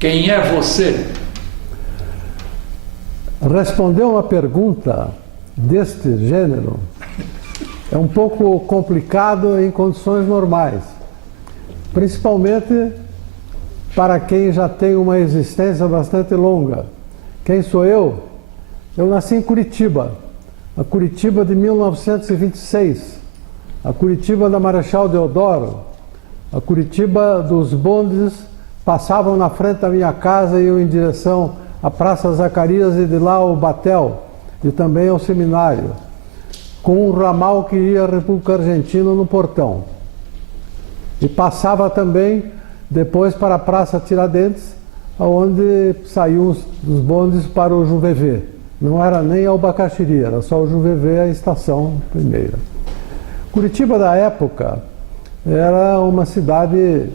Quem é você? Responder uma pergunta deste gênero é um pouco complicado em condições normais, principalmente para quem já tem uma existência bastante longa. Quem sou eu? Eu nasci em Curitiba, a Curitiba de 1926, a Curitiba da Marechal Deodoro, a Curitiba dos bondes passavam na frente da minha casa e iam em direção à Praça Zacarias e de lá ao Batel e também ao seminário, com um ramal que ia à República Argentina no portão. E passava também depois para a Praça Tiradentes, onde saíam os bondes para o Juvevê. Não era nem a Albacaxiri, era só o Juvevê, a estação primeira. Curitiba da época era uma cidade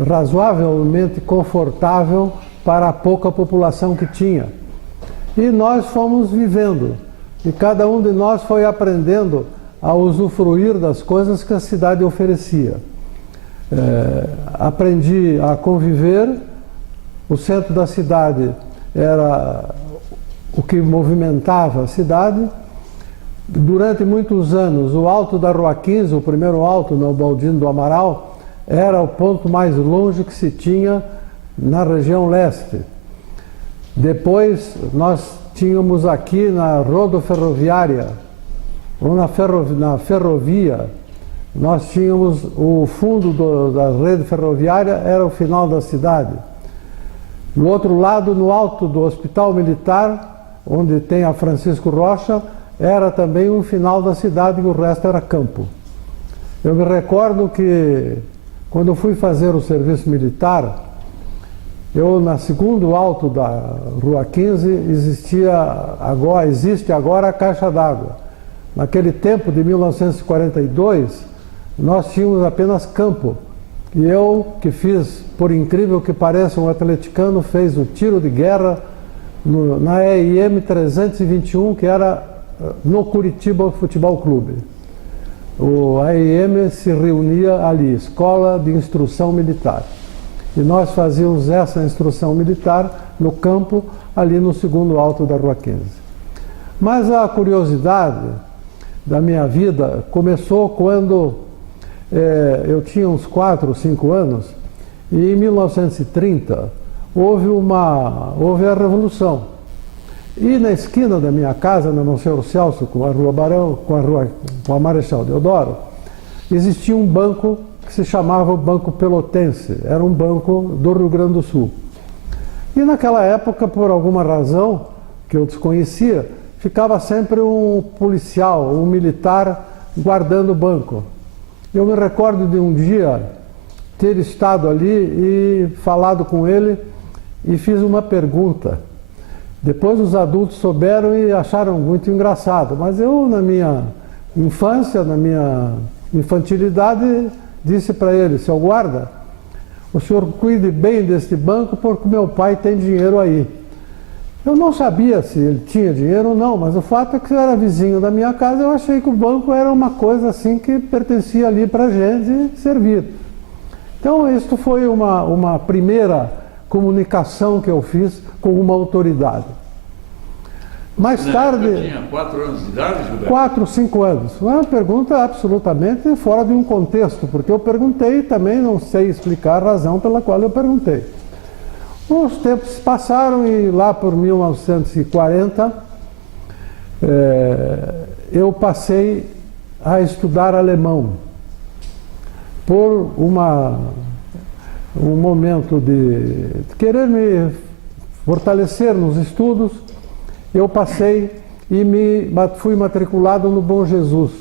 razoavelmente confortável para a pouca população que tinha. E nós fomos vivendo, e cada um de nós foi aprendendo a usufruir das coisas que a cidade oferecia. Aprendi a conviver, o centro da cidade era o que movimentava a cidade. Durante muitos anos, o alto da Rua 15, o primeiro alto no Baldino do Amaral, era o ponto mais longe que se tinha na região leste. Depois nós tínhamos aqui na rodoferroviária, ou na ferrovia, nós tínhamos o fundo da rede ferroviária, era o final da cidade. No outro lado, no alto do Hospital Militar, onde tem a Francisco Rocha, era também o final da cidade e o resto era campo. Eu me recordo que quando eu fui fazer o serviço militar, na segundo alto da Rua 15 existe agora a caixa d'água. Naquele tempo de 1942, nós tínhamos apenas campo. E eu, que fiz, por incrível que pareça, um atleticano, fez o tiro de guerra na EIM 321, que era no Curitiba Futebol Clube. A EIM se reunia ali, Escola de Instrução Militar. E nós fazíamos essa instrução militar no campo, ali no segundo alto da Rua 15. Mas a curiosidade da minha vida começou quando eu tinha uns 4 ou 5 anos, e em 1930 houve a Revolução. E na esquina da minha casa, na Monsenhor Celso, com a Rua Barão, com a Marechal Deodoro, existia um banco que se chamava Banco Pelotense, era um banco do Rio Grande do Sul. E naquela época, por alguma razão que eu desconhecia, ficava sempre um policial, um militar guardando o banco. Eu me recordo de um dia ter estado ali e falado com ele e fiz uma pergunta. Depois os adultos souberam e acharam muito engraçado, mas eu, na minha infância, na minha infantilidade, disse para ele: seu guarda, o senhor cuide bem deste banco porque meu pai tem dinheiro aí. Eu não sabia se ele tinha dinheiro ou não, mas o fato é que eu era vizinho da minha casa, eu achei que o banco era uma coisa assim que pertencia ali para a gente servir. Então isso foi uma primeira comunicação que eu fiz com uma autoridade. Mais tarde... Você tinha 4 anos de idade, Gilberto? 4, 5 anos. Foi uma pergunta absolutamente fora de um contexto, porque eu perguntei e também não sei explicar a razão pela qual eu perguntei. Os tempos passaram e lá por 1940 eu passei a estudar alemão. Por um momento de querer me fortalecer nos estudos, eu passei e fui matriculado no Bom Jesus.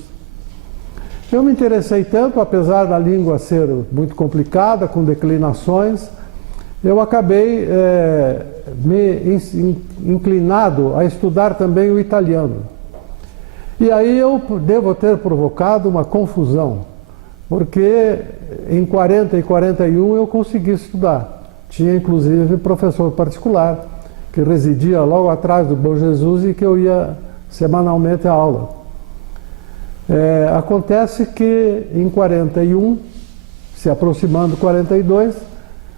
Eu me interessei tanto, apesar da língua ser muito complicada, com declinações, eu acabei me inclinado a estudar também o italiano. E aí eu devo ter provocado uma confusão, porque em 40 e 41 eu consegui estudar. Tinha inclusive professor particular, que residia logo atrás do Bom Jesus e que eu ia semanalmente à aula. Acontece que em 41, se aproximando de 42,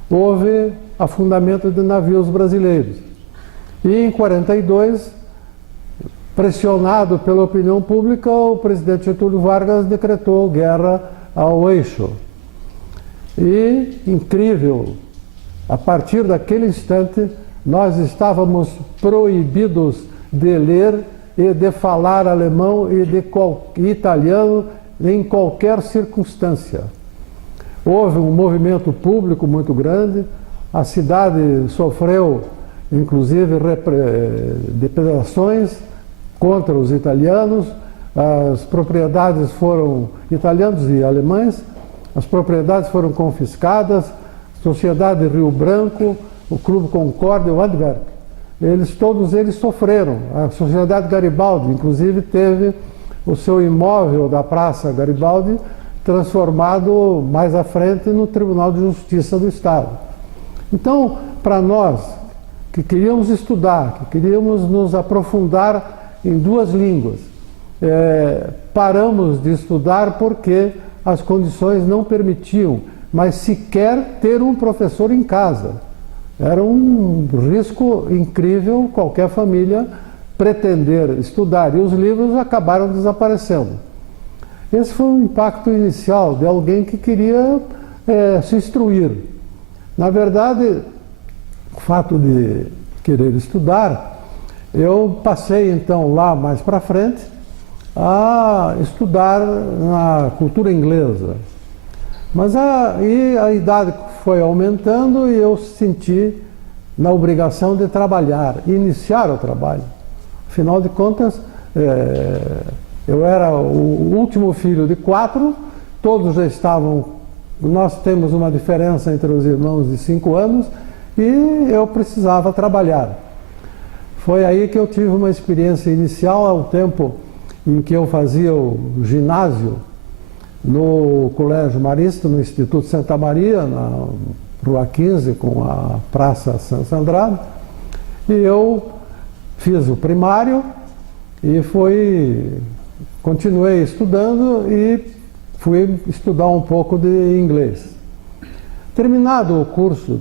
houve afundamento de navios brasileiros. E em 42, pressionado pela opinião pública, o presidente Getúlio Vargas decretou guerra ao Eixo. E, incrível, a partir daquele instante, nós estávamos proibidos de ler e de falar alemão e de italiano em qualquer circunstância. Houve um movimento público muito grande, a cidade sofreu, inclusive, depredações contra os italianos, as propriedades foram, italianos e alemães, as propriedades foram confiscadas, a Sociedade Rio Branco, o Clube Concórdia, o Antwerp, todos eles sofreram. A Sociedade Garibaldi, inclusive, teve o seu imóvel da Praça Garibaldi transformado mais à frente no Tribunal de Justiça do Estado. Então, para nós que queríamos estudar, que queríamos nos aprofundar em duas línguas, paramos de estudar porque as condições não permitiam, mas sequer ter um professor em casa. Era um risco incrível qualquer família pretender estudar, e os livros acabaram desaparecendo. Esse foi um impacto inicial de alguém que queria se instruir. Na verdade, o fato de querer estudar, eu passei então lá mais para frente a estudar na cultura inglesa. Mas a idade foi aumentando e eu senti na obrigação de trabalhar, iniciar o trabalho. Afinal de contas, eu era o último filho de 4, todos já estavam, nós temos uma diferença entre os irmãos de 5 anos e eu precisava trabalhar. Foi aí que eu tive uma experiência inicial, ao tempo em que eu fazia o ginásio no Colégio Marista, no Instituto Santa Maria, na Rua 15, com a Praça Santos Andrade, e eu fiz o primário e continuei estudando e fui estudar um pouco de inglês. Terminado o curso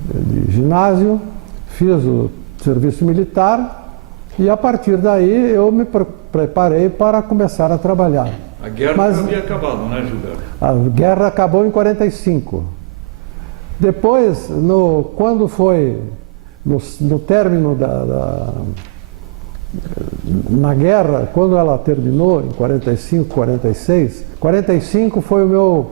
de ginásio, fiz o serviço militar e a partir daí eu me preparei para começar a trabalhar. A guerra não havia acabado, né, Gilberto? A guerra acabou em 45. Depois, quando foi no término na guerra, quando ela terminou, em 45, 46, 45 foi o meu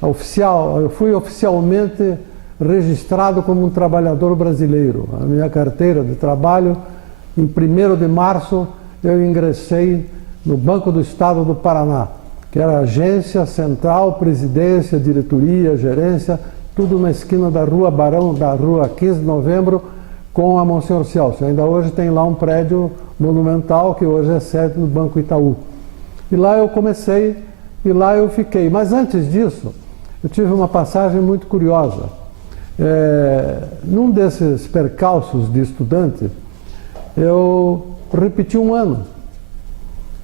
oficial, eu fui oficialmente registrado como um trabalhador brasileiro. A minha carteira de trabalho, em 1º de março, eu ingressei no Banco do Estado do Paraná, que era agência central, presidência, diretoria, gerência, tudo na esquina da Rua Barão, da Rua 15 de Novembro, com a Monsenhor Celso. Ainda hoje tem lá um prédio monumental, que hoje é sede do Banco Itaú. E lá eu comecei, e lá eu fiquei. Mas antes disso, eu tive uma passagem muito curiosa. Num desses percalços de estudante, eu repeti um ano.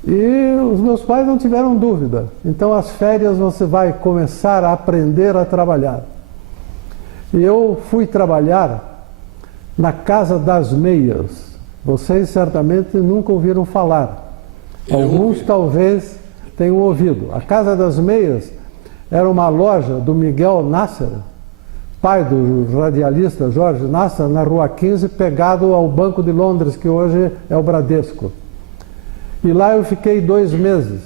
E os meus pais não tiveram dúvida. Então, as férias você vai começar a aprender a trabalhar. E eu fui trabalhar na Casa das Meias. Vocês certamente nunca ouviram falar. Alguns talvez tenham ouvido. A Casa das Meias era uma loja do Miguel Nasser, pai do radialista Jorge Nasser, na Rua 15, pegado ao Banco de Londres, que hoje é o Bradesco. E lá eu fiquei 2 meses.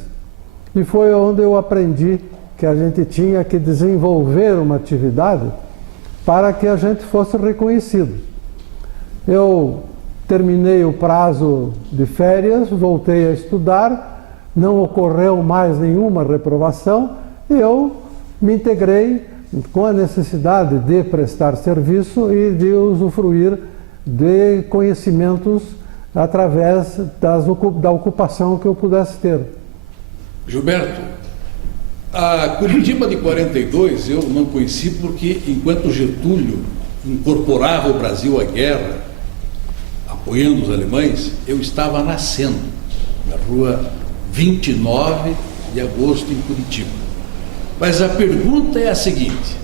E foi onde eu aprendi que a gente tinha que desenvolver uma atividade para que a gente fosse reconhecido. Eu terminei o prazo de férias, voltei a estudar, não ocorreu mais nenhuma reprovação e eu me integrei com a necessidade de prestar serviço e de usufruir de conhecimentos através da ocupação que eu pudesse ter. Gilberto, a Curitiba de 42 eu não conheci porque, enquanto Getúlio incorporava o Brasil à guerra, apoiando os alemães, eu estava nascendo, na Rua 29 de Agosto, em Curitiba. Mas a pergunta é a seguinte: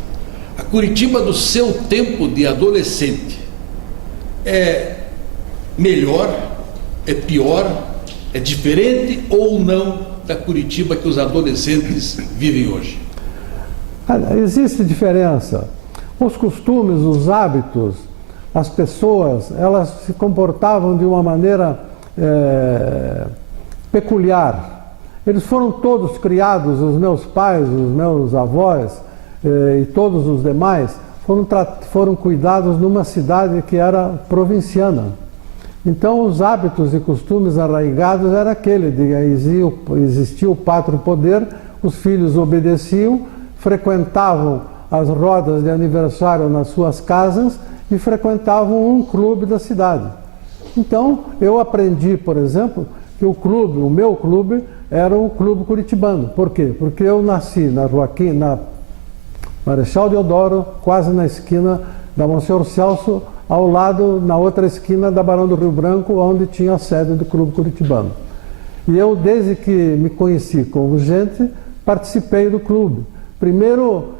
A Curitiba do seu tempo de adolescente é melhor, é pior, é diferente ou não da Curitiba que os adolescentes vivem hoje? Existe diferença. Os costumes, os hábitos, as pessoas, elas se comportavam de uma maneira peculiar. Eles foram todos criados, os meus pais, os meus avós e todos os demais, foram cuidados numa cidade que era provinciana. Então os hábitos e costumes arraigados era aquele de existia o pátrio poder, os filhos obedeciam, frequentavam as rodas de aniversário nas suas casas e frequentavam um clube da cidade. Então eu aprendi, por exemplo, que o meu clube era o Clube Curitibano. Por quê? Porque eu nasci na Marechal Deodoro, quase na esquina da Monsenhor Celso, ao lado, na outra esquina da Barão do Rio Branco, onde tinha a sede do Clube Curitibano. E eu, desde que me conheci como gente, participei do clube. Primeiro,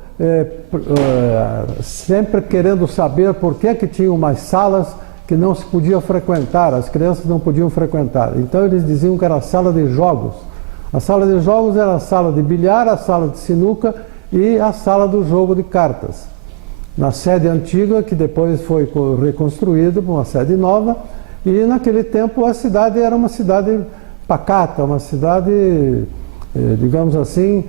sempre querendo saber por que tinham umas salas que não se podia frequentar, as crianças não podiam frequentar. Então eles diziam que era a sala de jogos. A sala de jogos era a sala de bilhar, a sala de sinuca e a sala do jogo de cartas. Na sede antiga, que depois foi reconstruída para uma sede nova, e naquele tempo a cidade era uma cidade pacata, uma cidade, digamos assim,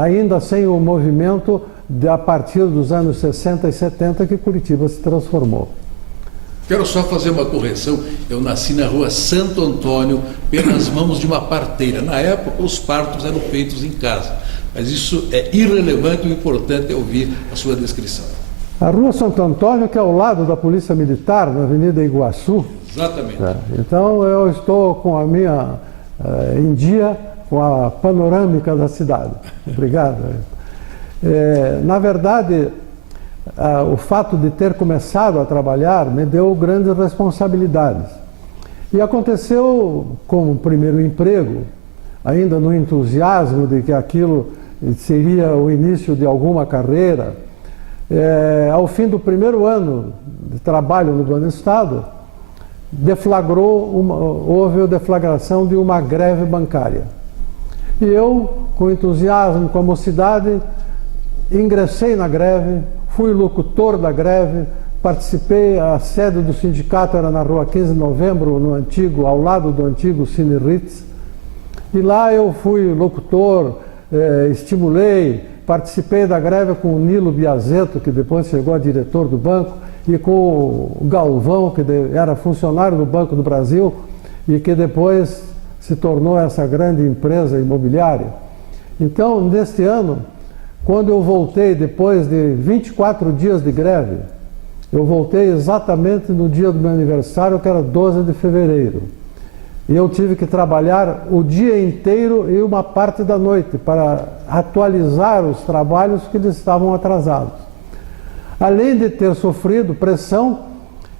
ainda sem o movimento a partir dos anos 60 e 70 que Curitiba se transformou. Quero só fazer uma correção. Eu nasci na rua Santo Antônio, pelas mãos de uma parteira. Na época, os partos eram feitos em casa. Mas isso é irrelevante, o importante é ouvir a sua descrição. A rua Santo Antônio, que é ao lado da Polícia Militar, na Avenida Iguaçu. Exatamente. Então eu estou com a minha, em dia, com a panorâmica da cidade. Obrigado. Na verdade, o fato de ter começado a trabalhar me deu grandes responsabilidades. E aconteceu como primeiro emprego, ainda no entusiasmo de que aquilo seria o início de alguma carreira. Ao fim do primeiro ano de trabalho no Governo do Estado, houve a deflagração de uma greve bancária. E eu, com entusiasmo, com a mocidade, ingressei na greve, fui locutor da greve, participei, a sede do sindicato era na rua 15 de novembro, ao lado do antigo Cine Ritz, e lá eu fui locutor, estimulei, participei da greve com o Nilo Biazetto, que depois chegou a diretor do banco, e com o Galvão, que era funcionário do Banco do Brasil, e que depois se tornou essa grande empresa imobiliária. Então, neste ano, quando eu voltei, depois de 24 dias de greve, eu voltei exatamente no dia do meu aniversário, que era 12 de fevereiro. E eu tive que trabalhar o dia inteiro e uma parte da noite para atualizar os trabalhos que eles estavam atrasados. Além de ter sofrido pressão,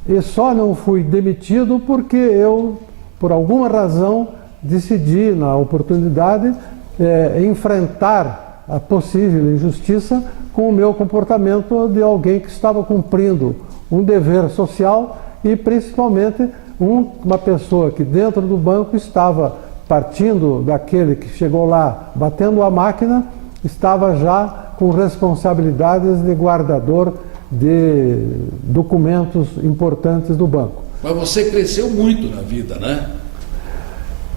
e só não fui demitido porque eu, por alguma razão, decidi, na oportunidade, enfrentar a possível injustiça com o meu comportamento de alguém que estava cumprindo um dever social e, principalmente, uma pessoa que dentro do banco estava partindo daquele que chegou lá batendo a máquina, estava já com responsabilidades de guardador de documentos importantes do banco. Mas você cresceu muito na vida, né?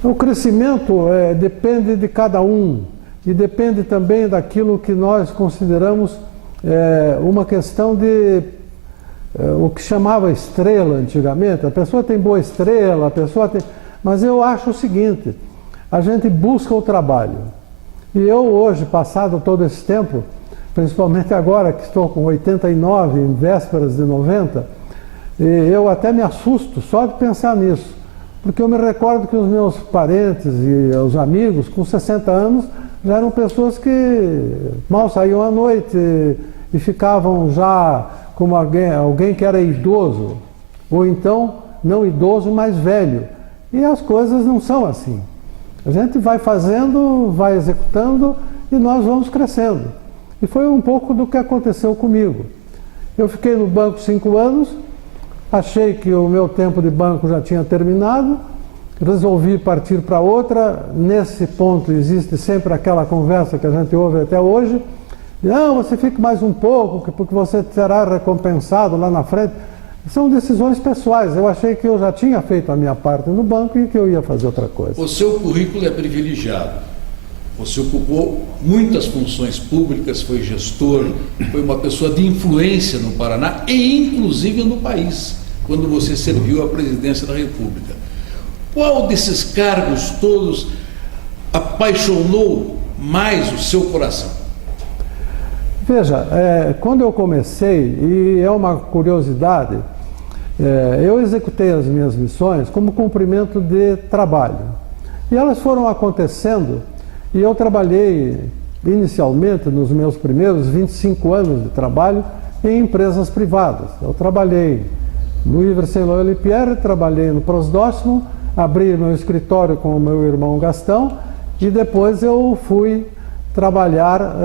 O crescimento depende de cada um e depende também daquilo que nós consideramos uma questão de o que chamava estrela antigamente. A pessoa tem boa estrela, a pessoa tem... Mas eu acho o seguinte, a gente busca o trabalho. E eu hoje, passado todo esse tempo, principalmente agora que estou com 89, em vésperas de 90, eu até me assusto só de pensar nisso. Porque eu me recordo que os meus parentes e os amigos, com 60 anos, já eram pessoas que mal saíam à noite e ficavam já como alguém que era idoso, ou então não idoso, mas velho. E as coisas não são assim. A gente vai fazendo, vai executando e nós vamos crescendo. E foi um pouco do que aconteceu comigo. Eu fiquei no banco 5 anos, achei que o meu tempo de banco já tinha terminado, resolvi partir para outra. Nesse ponto existe sempre aquela conversa que a gente ouve até hoje: não, você fique mais um pouco, porque você será recompensado lá na frente. São decisões pessoais. Eu achei que eu já tinha feito a minha parte no banco e que eu ia fazer outra coisa. O seu currículo é privilegiado. Você ocupou muitas funções públicas, foi gestor, foi uma pessoa de influência no Paraná e inclusive no país, quando você serviu à presidência da República. Qual desses cargos todos apaixonou mais o seu coração? Veja, quando eu comecei, e é uma curiosidade, eu executei as minhas missões como cumprimento de trabalho. E elas foram acontecendo, e eu trabalhei inicialmente, nos meus primeiros 25 anos de trabalho, em empresas privadas. Eu trabalhei no Iversen Loyola Pierre, trabalhei no Prosdóximo, abri meu escritório com o meu irmão Gastão, e depois eu fui trabalhar,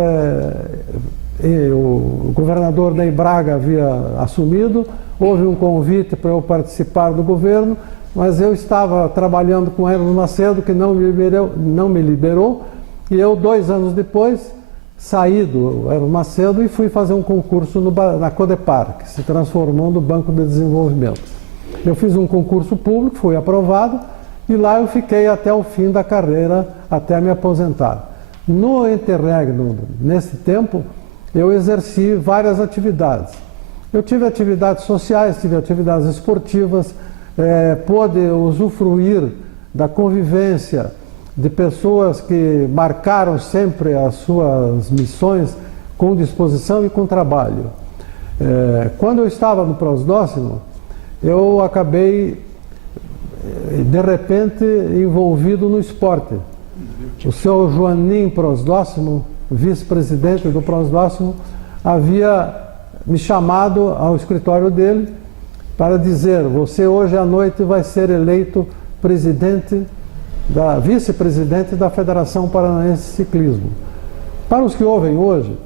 o governador Ney Braga havia assumido, houve um convite para eu participar do governo, mas eu estava trabalhando com Hermes Macedo, que não me liberou, e eu, 2 anos depois, saí do Hermes Macedo e fui fazer um concurso na Codepar, que se transformou no Banco de Desenvolvimento. Eu fiz um concurso público, fui aprovado, e lá eu fiquei até o fim da carreira, até me aposentar. No interregno, nesse tempo, eu exerci várias atividades. Eu tive atividades sociais, tive atividades esportivas, pude usufruir da convivência de pessoas que marcaram sempre as suas missões com disposição e com trabalho. Quando eu estava no Prosdóximo, eu acabei, de repente, envolvido no esporte. O seu Joanim Prosdóximo, vice-presidente do Prosdóximo, havia me chamado ao escritório dele para dizer: você hoje à noite vai ser eleito vice-presidente da Federação Paranaense de Ciclismo. Para os que ouvem hoje,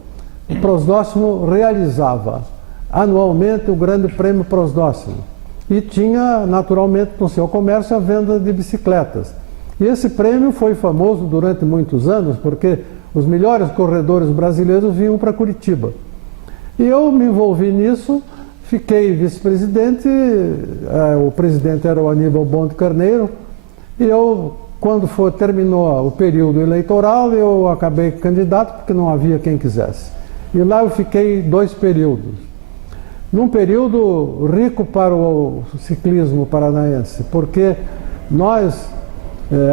o Prosdóximo realizava anualmente o Grande Prêmio Prosdóximo e tinha, naturalmente, no seu comércio, a venda de bicicletas. E esse prêmio foi famoso durante muitos anos, porque os melhores corredores brasileiros vinham para Curitiba. E eu me envolvi nisso, fiquei vice-presidente, o presidente era o Aníbal Bonde Carneiro, e eu, quando terminou o período eleitoral, eu acabei candidato, porque não havia quem quisesse. E lá eu fiquei 2 períodos. Num período rico para o ciclismo paranaense, porque nós,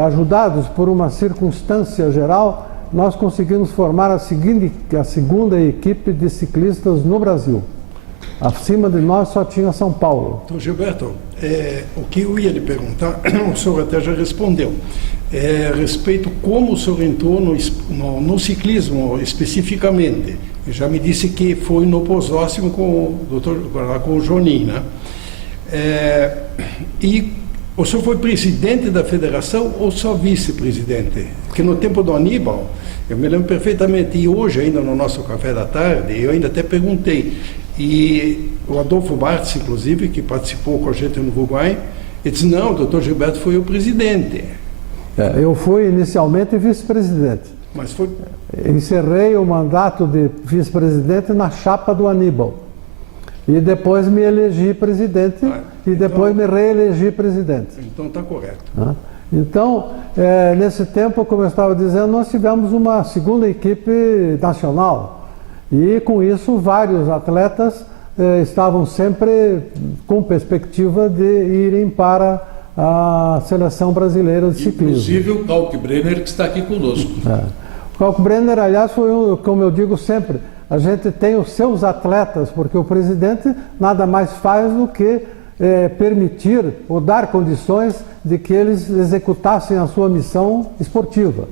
ajudados por uma circunstância geral, nós conseguimos formar a segunda equipe de ciclistas no Brasil. Acima de nós só tinha São Paulo. Então, Gilberto, o que eu ia lhe perguntar, o senhor até já respondeu, a respeito como o senhor entrou no ciclismo especificamente. Já me disse que foi no Prosdóximo com o Joanim, né? E o senhor foi presidente da federação ou só vice-presidente? Porque no tempo do Aníbal, eu me lembro perfeitamente, e hoje ainda no nosso café da tarde, eu ainda até perguntei, e o Adolfo Bartz, inclusive, que participou com a gente no Uruguai, ele disse: não, o doutor Gilberto foi o presidente. Eu fui inicialmente vice-presidente. Mas foi... Encerrei o mandato de vice-presidente na chapa do Aníbal. E depois me elegi presidente, e depois me reelegi presidente. Então está correto. Então, nesse tempo, como eu estava dizendo, nós tivemos uma segunda equipe nacional. E com isso, vários atletas estavam sempre com perspectiva de irem para a Seleção Brasileira de Ciclismo. Inclusive o Kalkbrenner, que está aqui conosco. O Kalkbrenner, aliás, foi como eu digo sempre, a gente tem os seus atletas, porque o presidente nada mais faz do que permitir ou dar condições de que eles executassem a sua missão esportiva.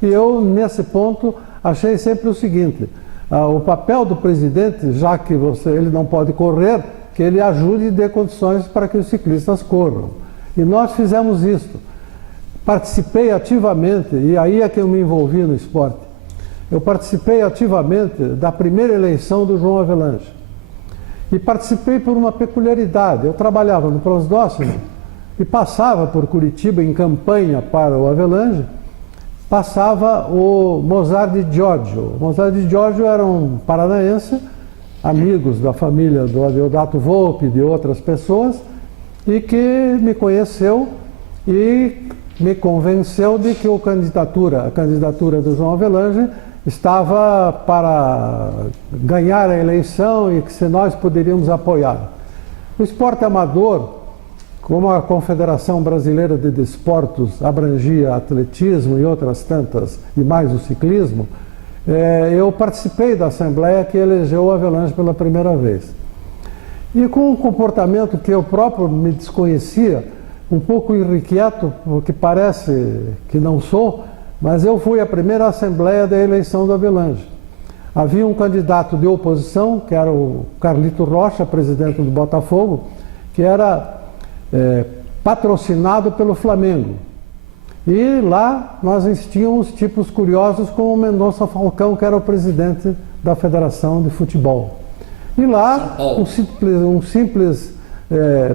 E eu, nesse ponto, achei sempre o seguinte: o papel do presidente, já que ele não pode correr, que ele ajude e dê condições para que os ciclistas corram. E nós fizemos isso. Participei ativamente, e aí é que eu me envolvi no esporte. eu participei ativamente da primeira eleição do João Avelange. E participei por uma peculiaridade. Eu trabalhava no Prosdóximo e passava por Curitiba em campanha para o Avelange, passava o Mozart di Giorgio. O Mozart di Giorgio era um paranaense, amigos da família do Adeodato Volpi e de outras pessoas, e que me conheceu e me convenceu de que a candidatura do João Avelange estava para ganhar a eleição e que se nós poderíamos apoiar. O esporte amador, como a Confederação Brasileira de Desportos abrangia atletismo e outras tantas, e mais o ciclismo, eu participei da Assembleia que elegeu o Avelange pela primeira vez. E com um comportamento que eu próprio me desconhecia, um pouco irrequieto, porque parece que não sou, mas eu fui à primeira Assembleia da eleição do Avelange. Havia um candidato de oposição, que era o Carlito Rocha, presidente do Botafogo, que era patrocinado pelo Flamengo. E lá nós tínhamos tipos curiosos como o Mendonça Falcão, que era o presidente da Federação de Futebol. E lá um simples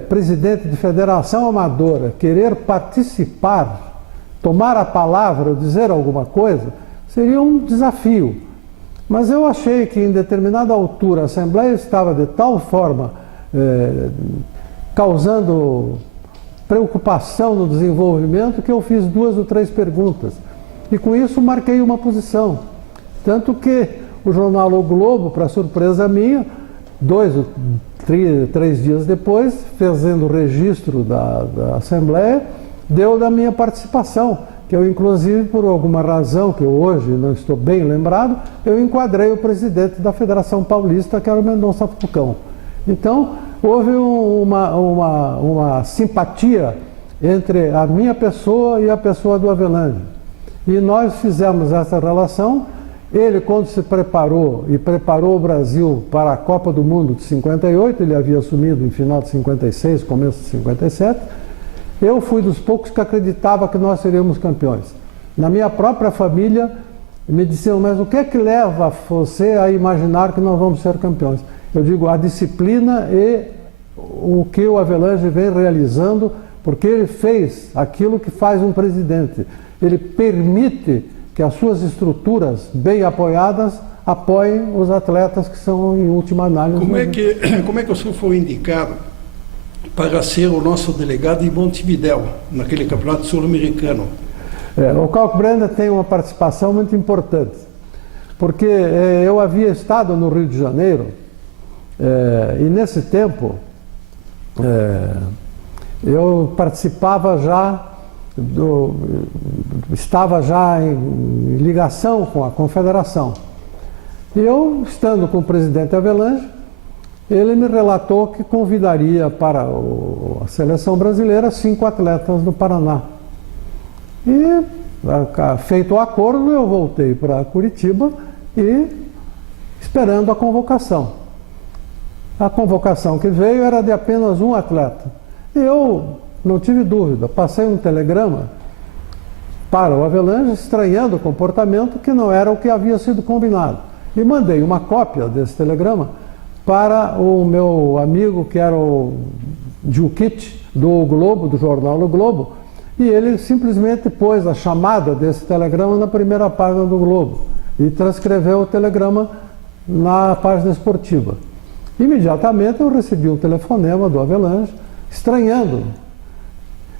presidente de federação amadora querer participar, tomar a palavra ou dizer alguma coisa, seria um desafio. Mas eu achei que em determinada altura a Assembleia estava de tal forma causando preocupação no desenvolvimento que eu fiz 2 ou 3 perguntas. E com isso marquei uma posição. Tanto que o jornal O Globo, para surpresa minha, 2 ou 3 dias depois, fazendo o registro da Assembleia, deu da minha participação, que eu inclusive, por alguma razão que eu hoje não estou bem lembrado, eu enquadrei o presidente da Federação Paulista, que era o Mendonça Falcão. Então, houve uma simpatia entre a minha pessoa e a pessoa do Avelange. E nós fizemos essa relação. Ele, quando se preparou e preparou o Brasil para a Copa do Mundo de 58, ele havia assumido em final de 56, começo de 57, eu fui dos poucos que acreditava que nós seríamos campeões. Na minha própria família, me disseram, mas o que é que leva você a imaginar que nós vamos ser campeões? Eu digo, a disciplina e o que o Avelange vem realizando, porque ele fez aquilo que faz um presidente. Ele permite que as suas estruturas bem apoiadas apoiem os atletas que são, em última análise... Como é que o senhor foi indicado para ser o nosso delegado em Montevidéu, naquele campeonato sul-americano? O Kalkbrenner tem uma participação muito importante, porque eu havia estado no Rio de Janeiro, e nesse tempo eu participava já, estava já em ligação com a Confederação. E eu, estando com o presidente Avelange, ele me relatou que convidaria para a seleção brasileira 5 atletas do Paraná. E, feito o acordo, eu voltei para Curitiba e esperando a convocação. A convocação que veio era de apenas um atleta. E eu não tive dúvida, passei um telegrama para o Avelange, estranhando o comportamento que não era o que havia sido combinado. E mandei uma cópia desse telegrama para o meu amigo, que era o Djukit, do Globo, do jornal O Globo, e ele simplesmente pôs a chamada desse telegrama na primeira página do Globo e transcreveu o telegrama na página esportiva. Imediatamente eu recebi um telefonema do Avelange, estranhando.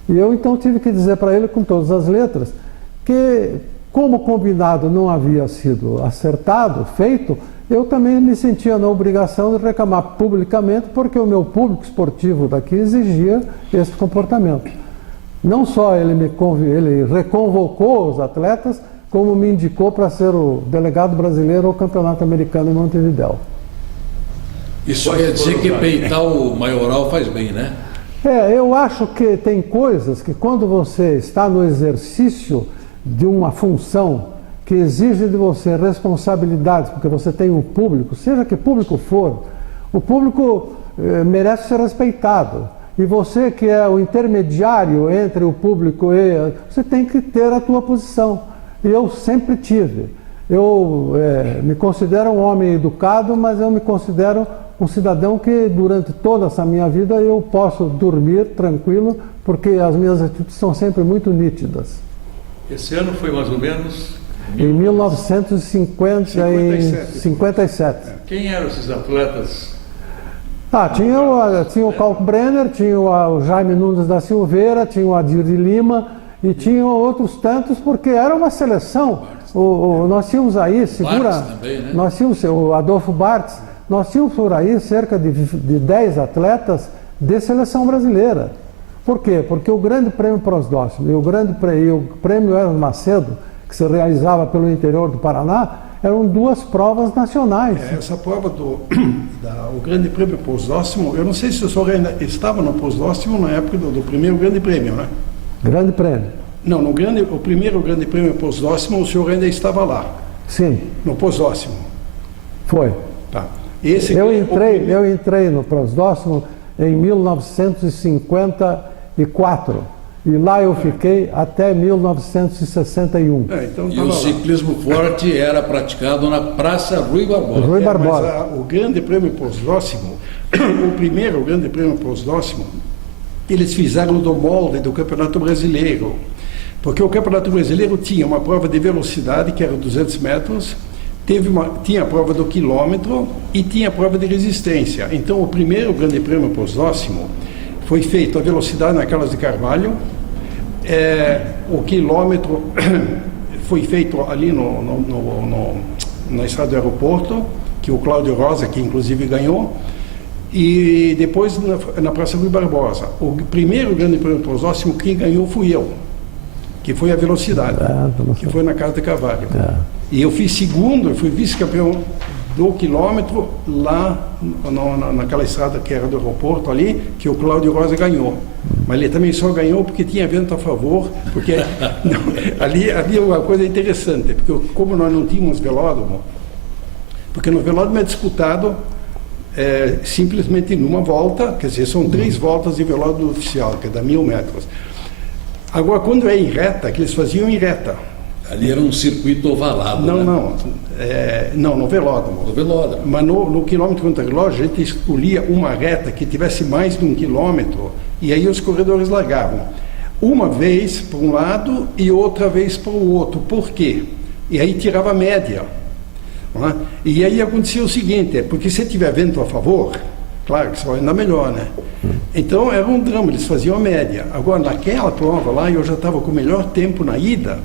E eu então tive que dizer para ele, com todas as letras, que como o combinado não havia sido acertado, feito, eu também me sentia na obrigação de reclamar publicamente, porque o meu público esportivo daqui exigia esse comportamento. Não só ele reconvocou os atletas, como me indicou para ser o delegado brasileiro ao Campeonato Americano em Montevidéu. Isso quer dizer que peitar o maioral faz bem, né? Eu acho que tem coisas que quando você está no exercício de uma função que exige de você responsabilidades, porque você tem um público, seja que público for, o público merece ser respeitado. E você que é o intermediário entre o público e... você tem que ter a tua posição. E eu sempre tive. eu me considero um homem educado, mas eu me considero um cidadão que durante toda essa minha vida eu posso dormir tranquilo, porque as minhas atitudes são sempre muito nítidas. Esse ano foi mais ou menos... Em 1957. Quem eram esses atletas? Tinha o Kalkbrenner, tinha o Jaime Nunes da Silveira, tinha o Adir de Lima e tinha outros tantos, porque era uma seleção. Nós tínhamos aí, também, né? Nós tínhamos o Adolfo Bartz, nós tínhamos por aí cerca de 10 atletas de seleção brasileira. Por quê? Porque o Grande Prêmio Prosdóximo e o Prêmio Hermes Macedo, que se realizava pelo interior do Paraná, eram duas provas nacionais. Essa prova o Grande Prêmio Prosdóximo, eu não sei se o senhor ainda estava no Prosdóximo na época do primeiro Grande Prêmio, né? Grande Prêmio. Não, o primeiro Grande Prêmio Prosdóximo, o senhor ainda estava lá. Sim. No Prosdóximo. Foi. Tá. Eu entrei no Prosdóximo em 1954 e lá eu fiquei até 1961. Então e o ciclismo forte era praticado na Praça Rui Barbosa. Rui Barbosa. Mas o Grande Prêmio Prosdóximo, o primeiro Grande Prêmio Prosdóximo, eles fizeram do molde do Campeonato Brasileiro. Porque o Campeonato Brasileiro tinha uma prova de velocidade, que era 200 metros, tinha a prova do quilômetro e tinha a prova de resistência. Então, o primeiro Grande Prêmio Prosdóximo foi feito a velocidade na Carlos de Carvalho, o quilômetro foi feito ali na estrada do aeroporto, que o Cláudio Rosa, que inclusive ganhou, e depois na Praça Rui Barbosa. O primeiro Grande Prêmio Prosdóximo, quem ganhou fui eu, que foi a velocidade, que foi na Casa de Carvalho. E eu fui segundo, eu fui vice-campeão do quilômetro lá naquela estrada que era do aeroporto ali, que o Cláudio Rosa ganhou. Mas ele também só ganhou porque tinha vento a favor, porque ali havia uma coisa interessante, porque como nós não tínhamos velódromo, porque no velódromo é disputado simplesmente numa volta, quer dizer, são 3 voltas de velódromo oficial, que dá 1000 metros. Agora, quando é em reta, que eles faziam em reta. Ali era um circuito ovalado, Não, né? não, no velódromo. No velódromo. Mas no quilômetro contra relógio, a gente escolhia uma reta que tivesse mais de 1 quilômetro, e aí os corredores largavam. Uma vez para um lado e outra vez para o outro. Por quê? E aí tirava a média. Não é? E aí acontecia o seguinte, porque se tiver vento a favor, claro que você vai andar melhor, né? Então era um drama, eles faziam a média. Agora, naquela prova lá, eu já estava com o melhor tempo na ida,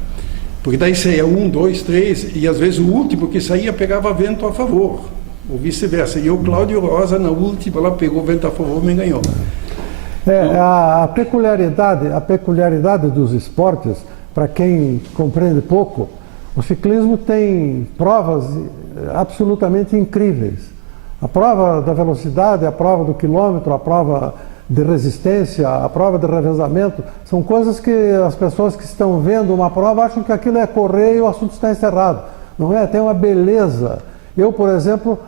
porque daí saía 1, 2, 3, e às vezes o último que saía pegava vento a favor, ou vice-versa. E o Cláudio Rosa, na última, lá pegou vento a favor e me ganhou. A peculiaridade dos esportes, para quem compreende pouco, o ciclismo tem provas absolutamente incríveis. A prova da velocidade, a prova do quilômetro, a prova de resistência, a prova de revezamento, são coisas que as pessoas que estão vendo uma prova acham que aquilo é correr e o assunto está encerrado. Não é? Tem uma beleza. Eu, por exemplo,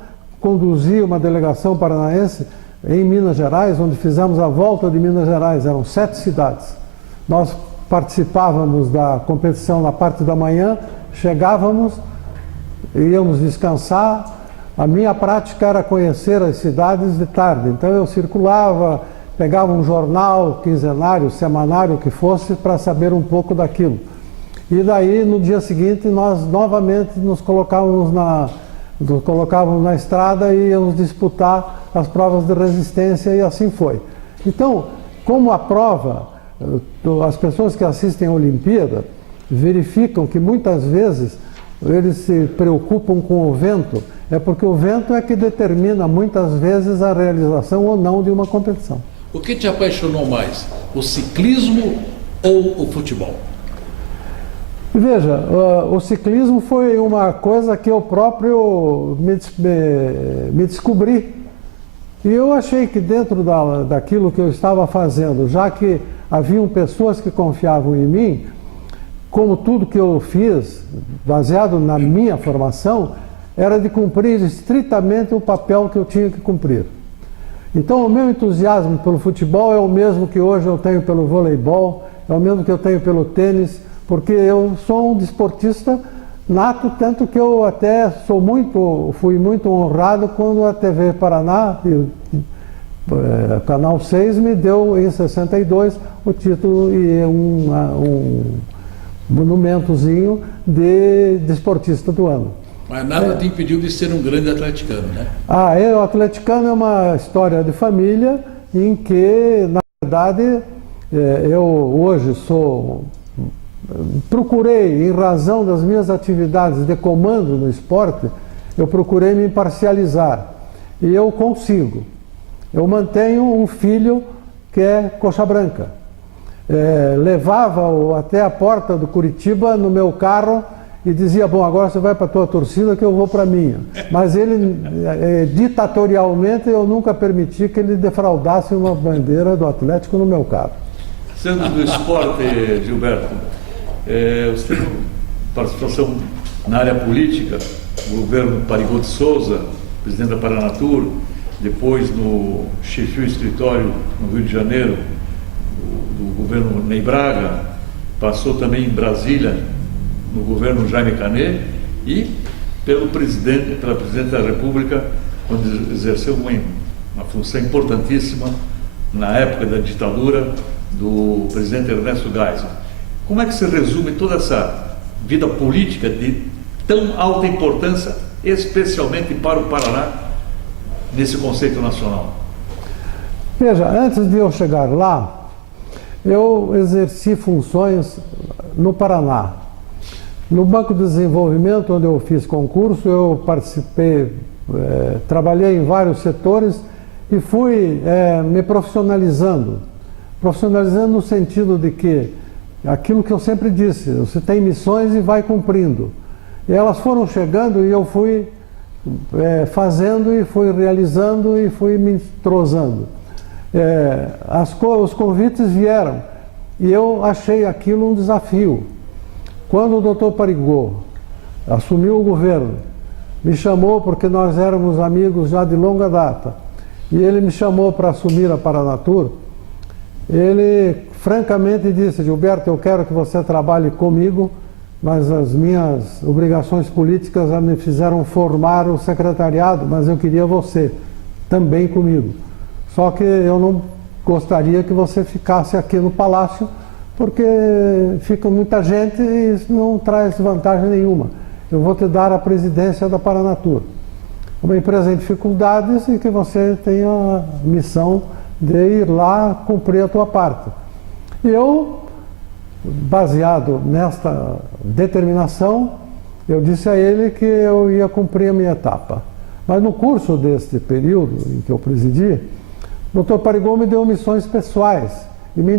conduzi uma delegação paranaense em Minas Gerais, onde fizemos a volta de Minas Gerais, eram 7 cidades. Nós participávamos da competição na parte da manhã, chegávamos, íamos descansar. A minha prática era conhecer as cidades de tarde, então eu circulava, pegava um jornal quinzenário, semanário, que fosse, para saber um pouco daquilo. E daí, no dia seguinte, nós novamente nos colocávamos na estrada e íamos disputar as provas de resistência, e assim foi. Então, como a prova, as pessoas que assistem à Olimpíada verificam que muitas vezes eles se preocupam com o vento, é porque o vento é que determina muitas vezes a realização ou não de uma competição. O que te apaixonou mais, o ciclismo ou o futebol? Veja, o ciclismo foi uma coisa que eu próprio me descobri. E eu achei que dentro daquilo que eu estava fazendo, já que haviam pessoas que confiavam em mim, como tudo que eu fiz, baseado na minha formação, era de cumprir estritamente o papel que eu tinha que cumprir. Então, o meu entusiasmo pelo futebol é o mesmo que hoje eu tenho pelo voleibol, é o mesmo que eu tenho pelo tênis, porque eu sou um desportista nato, tanto que eu até fui muito honrado quando a TV Paraná, Canal 6, me deu em 62 o título e um monumentozinho de desportista do ano. Mas nada te impediu de ser um grande atleticano, né? O atleticano é uma história de família em que, na verdade, eu hoje procurei, em razão das minhas atividades de comando no esporte, eu procurei me imparcializar. E eu consigo. Eu mantenho um filho que é coxa branca. Levava-o até a porta do Curitiba no meu carro e dizia, bom, agora você vai para a tua torcida que eu vou para a minha. Mas ele, ditatorialmente, eu nunca permiti que ele defraudasse uma bandeira do Atlético no meu carro. Sendo do esporte, Gilberto, você teve participação na área política, o governo Parigot de Souza, presidente da Paranatur, depois chefiou o escritório no Rio de Janeiro, do governo Ney Braga, passou também em Brasília, no governo Jaime Canet, e pela presidente da República, quando exerceu uma função importantíssima na época da ditadura do presidente Ernesto Geisel. Como é que se resume toda essa vida política de tão alta importância, especialmente para o Paraná, nesse conceito nacional? Veja, antes de eu chegar lá, eu exerci funções no Paraná. No Banco de Desenvolvimento, onde eu fiz concurso, eu participei, trabalhei em vários setores e fui me profissionalizando. Profissionalizando no sentido de que, aquilo que eu sempre disse, você tem missões e vai cumprindo. E elas foram chegando e eu fui fazendo e fui realizando e fui me entrosando. Os convites vieram e eu achei aquilo um desafio. Quando o Dr. Parigot assumiu o governo, me chamou, porque nós éramos amigos já de longa data, e ele me chamou para assumir a Paranatur, ele francamente disse, Gilberto, eu quero que você trabalhe comigo, mas as minhas obrigações políticas já me fizeram formar o secretariado, mas eu queria você também comigo. Só que eu não gostaria que você ficasse aqui no Palácio, porque fica muita gente e isso não traz vantagem nenhuma. Eu vou te dar a presidência da Paranatur, uma empresa em dificuldades e que você tenha a missão de ir lá cumprir a tua parte. E eu, baseado nesta determinação, eu disse a ele que eu ia cumprir a minha etapa. Mas no curso deste período em que eu presidi, o Dr. Parigot me deu missões pessoais e me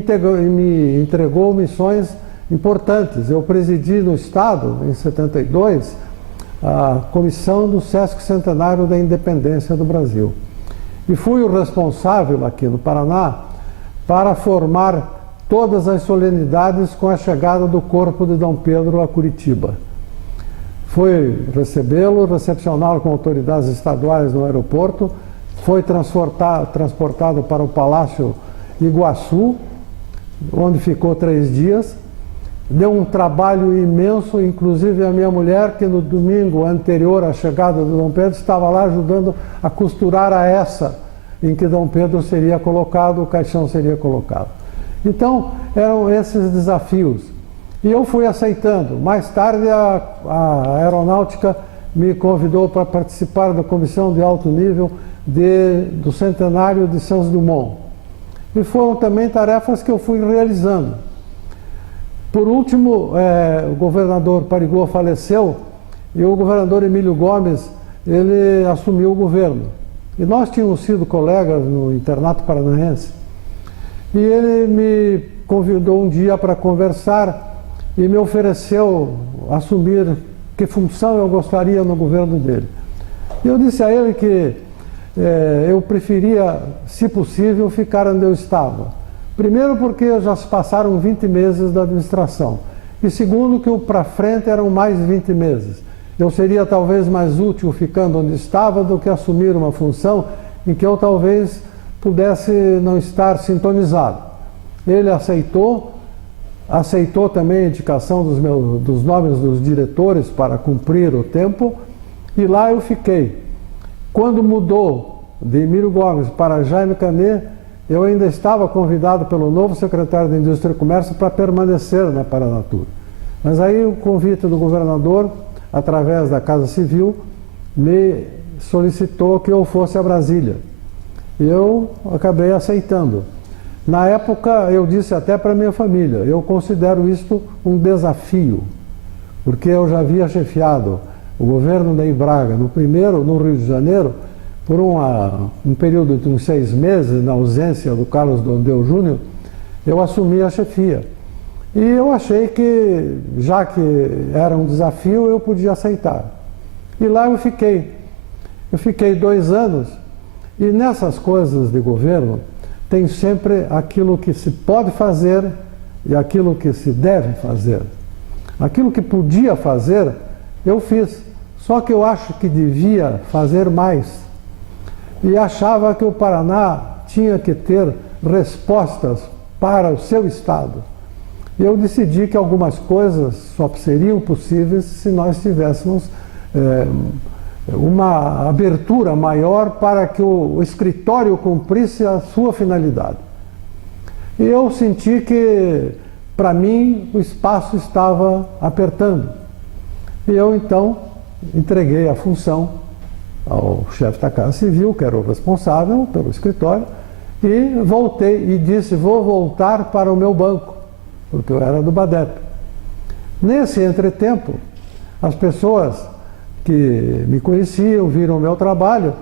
entregou missões importantes. Eu presidi no Estado, em 72, a comissão do Sesc Centenário da Independência do Brasil. E fui o responsável aqui no Paraná para formar todas as solenidades com a chegada do corpo de Dom Pedro a Curitiba. Fui recebê-lo, recepcioná-lo com autoridades estaduais no aeroporto, foi transportado para o Palácio Iguaçu, onde ficou 3 dias. Deu um trabalho imenso, inclusive a minha mulher, que no domingo anterior à chegada do Dom Pedro estava lá ajudando a costurar a essa em que Dom Pedro seria colocado, o caixão seria colocado. Então, eram esses desafios. E eu fui aceitando. Mais tarde, a Aeronáutica me convidou para participar da comissão de alto nível do centenário de Santos Dumont. E foram também tarefas que eu fui realizando. Por último, o governador Parigot faleceu e o governador Emílio Gomes, ele assumiu o governo. E nós tínhamos sido colegas no Internato Paranaense. E ele me convidou um dia para conversar e me ofereceu assumir que função eu gostaria no governo dele. E eu disse a ele que eu preferia, se possível, ficar onde eu estava. Primeiro porque já se passaram 20 meses da administração. E segundo que para frente eram mais 20 meses. Eu seria talvez mais útil ficando onde estava do que assumir uma função em que eu talvez pudesse não estar sintonizado. Ele aceitou, aceitou também a indicação dos nomes dos diretores para cumprir o tempo, e lá eu fiquei. Quando mudou de Emílio Gomes para Jaime Canet, eu ainda estava convidado pelo novo secretário de Indústria e Comércio para permanecer na Paranatur. Mas aí o convite do governador, através da Casa Civil, me solicitou que eu fosse a Brasília. Eu acabei aceitando. Na época, eu disse até para minha família, eu considero isto um desafio, porque eu já havia chefiado o governo da Braga no Rio de Janeiro, por um período de uns 6 meses, na ausência do Carlos Dondeu Júnior, eu assumi a chefia. E eu achei que, já que era um desafio, eu podia aceitar. E lá eu fiquei. Eu fiquei 2 anos, e nessas coisas de governo, tem sempre aquilo que se pode fazer e aquilo que se deve fazer. Aquilo que podia fazer, eu fiz. Só que eu acho que devia fazer mais. E achava que o Paraná tinha que ter respostas para o seu estado. E eu decidi que algumas coisas só seriam possíveis se nós tivéssemos uma abertura maior para que o escritório cumprisse a sua finalidade. E eu senti que, para mim, o espaço estava apertando. E eu, então, entreguei a função ao chefe da Casa Civil, que era o responsável pelo escritório, e voltei e disse, vou voltar para o meu banco, porque eu era do BADEP. Nesse entretempo, as pessoas que me conheciam, viram o meu trabalho,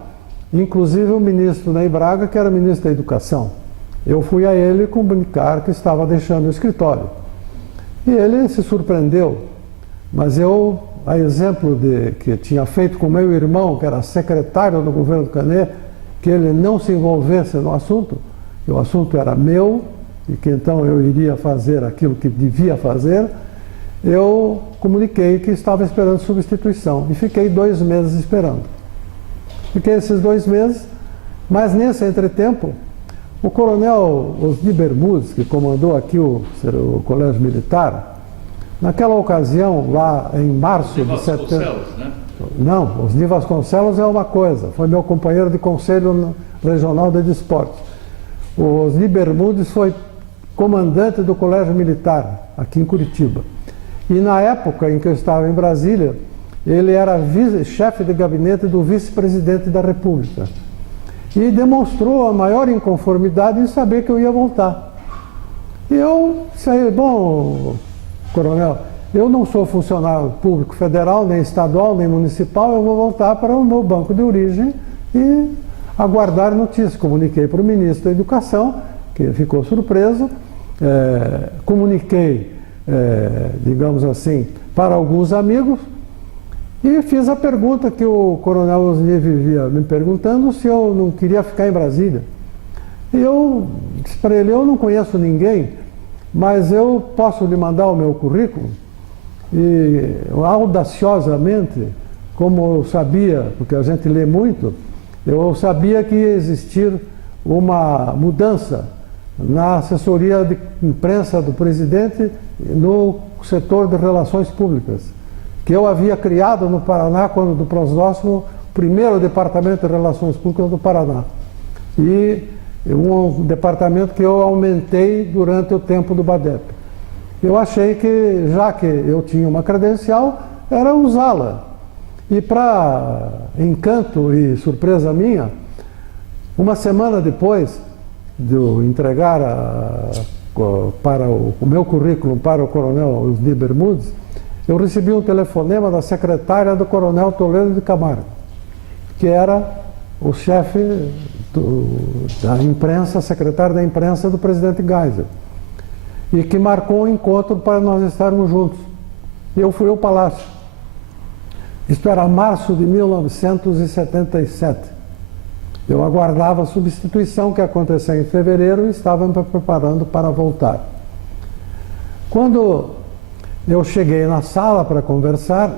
inclusive o ministro Ney Braga, que era ministro da Educação. Eu fui a ele comunicar que estava deixando o escritório. E ele se surpreendeu, mas eu, a exemplo de que tinha feito com meu irmão, que era secretário do governo Canet, que ele não se envolvesse no assunto, que o assunto era meu, e que então eu iria fazer aquilo que devia fazer, eu comuniquei que estava esperando substituição e fiquei 2 meses esperando. Fiquei esses 2 meses, mas nesse entretempo, o coronel Osni Bermudes, que comandou aqui o Colégio Militar, naquela ocasião, lá em março de setembro... Né? Não, Osni Vasconcelos é uma coisa, foi meu companheiro de Conselho Regional de Desportos. O Osni Bermudes foi comandante do Colégio Militar, aqui em Curitiba. E na época em que eu estava em Brasília, ele era chefe de gabinete do vice-presidente da República. E demonstrou a maior inconformidade em saber que eu ia voltar. E eu disse, bom, coronel, eu não sou funcionário público federal, nem estadual, nem municipal, eu vou voltar para o meu banco de origem e aguardar notícias. Comuniquei para o ministro da Educação, que ficou surpreso, comuniquei, digamos assim, para alguns amigos, e fiz a pergunta que o coronel Osni vivia me perguntando, se eu não queria ficar em Brasília. E eu disse para ele, eu não conheço ninguém, mas eu posso lhe mandar o meu currículo? E audaciosamente, como eu sabia, porque a gente lê muito, eu sabia que ia existir uma mudança na assessoria de imprensa do presidente no setor de relações públicas, que eu havia criado no Paraná, quando do próximo primeiro departamento de relações públicas do Paraná. E um departamento que eu aumentei durante o tempo do BADEP. Eu achei que, já que eu tinha uma credencial, era usá-la. E para encanto e surpresa minha, uma semana depois de eu entregar para o meu currículo para o coronel Osni Bermudes, eu recebi um telefonema da secretária do coronel Toledo de Camargo, que era o chefe da imprensa, secretário da imprensa do presidente Geisel, e que marcou um encontro para nós estarmos juntos. E eu fui ao Palácio. Isto era março de 1977. Eu aguardava a substituição que aconteceu em fevereiro e estava me preparando para voltar. Quando eu cheguei na sala para conversar,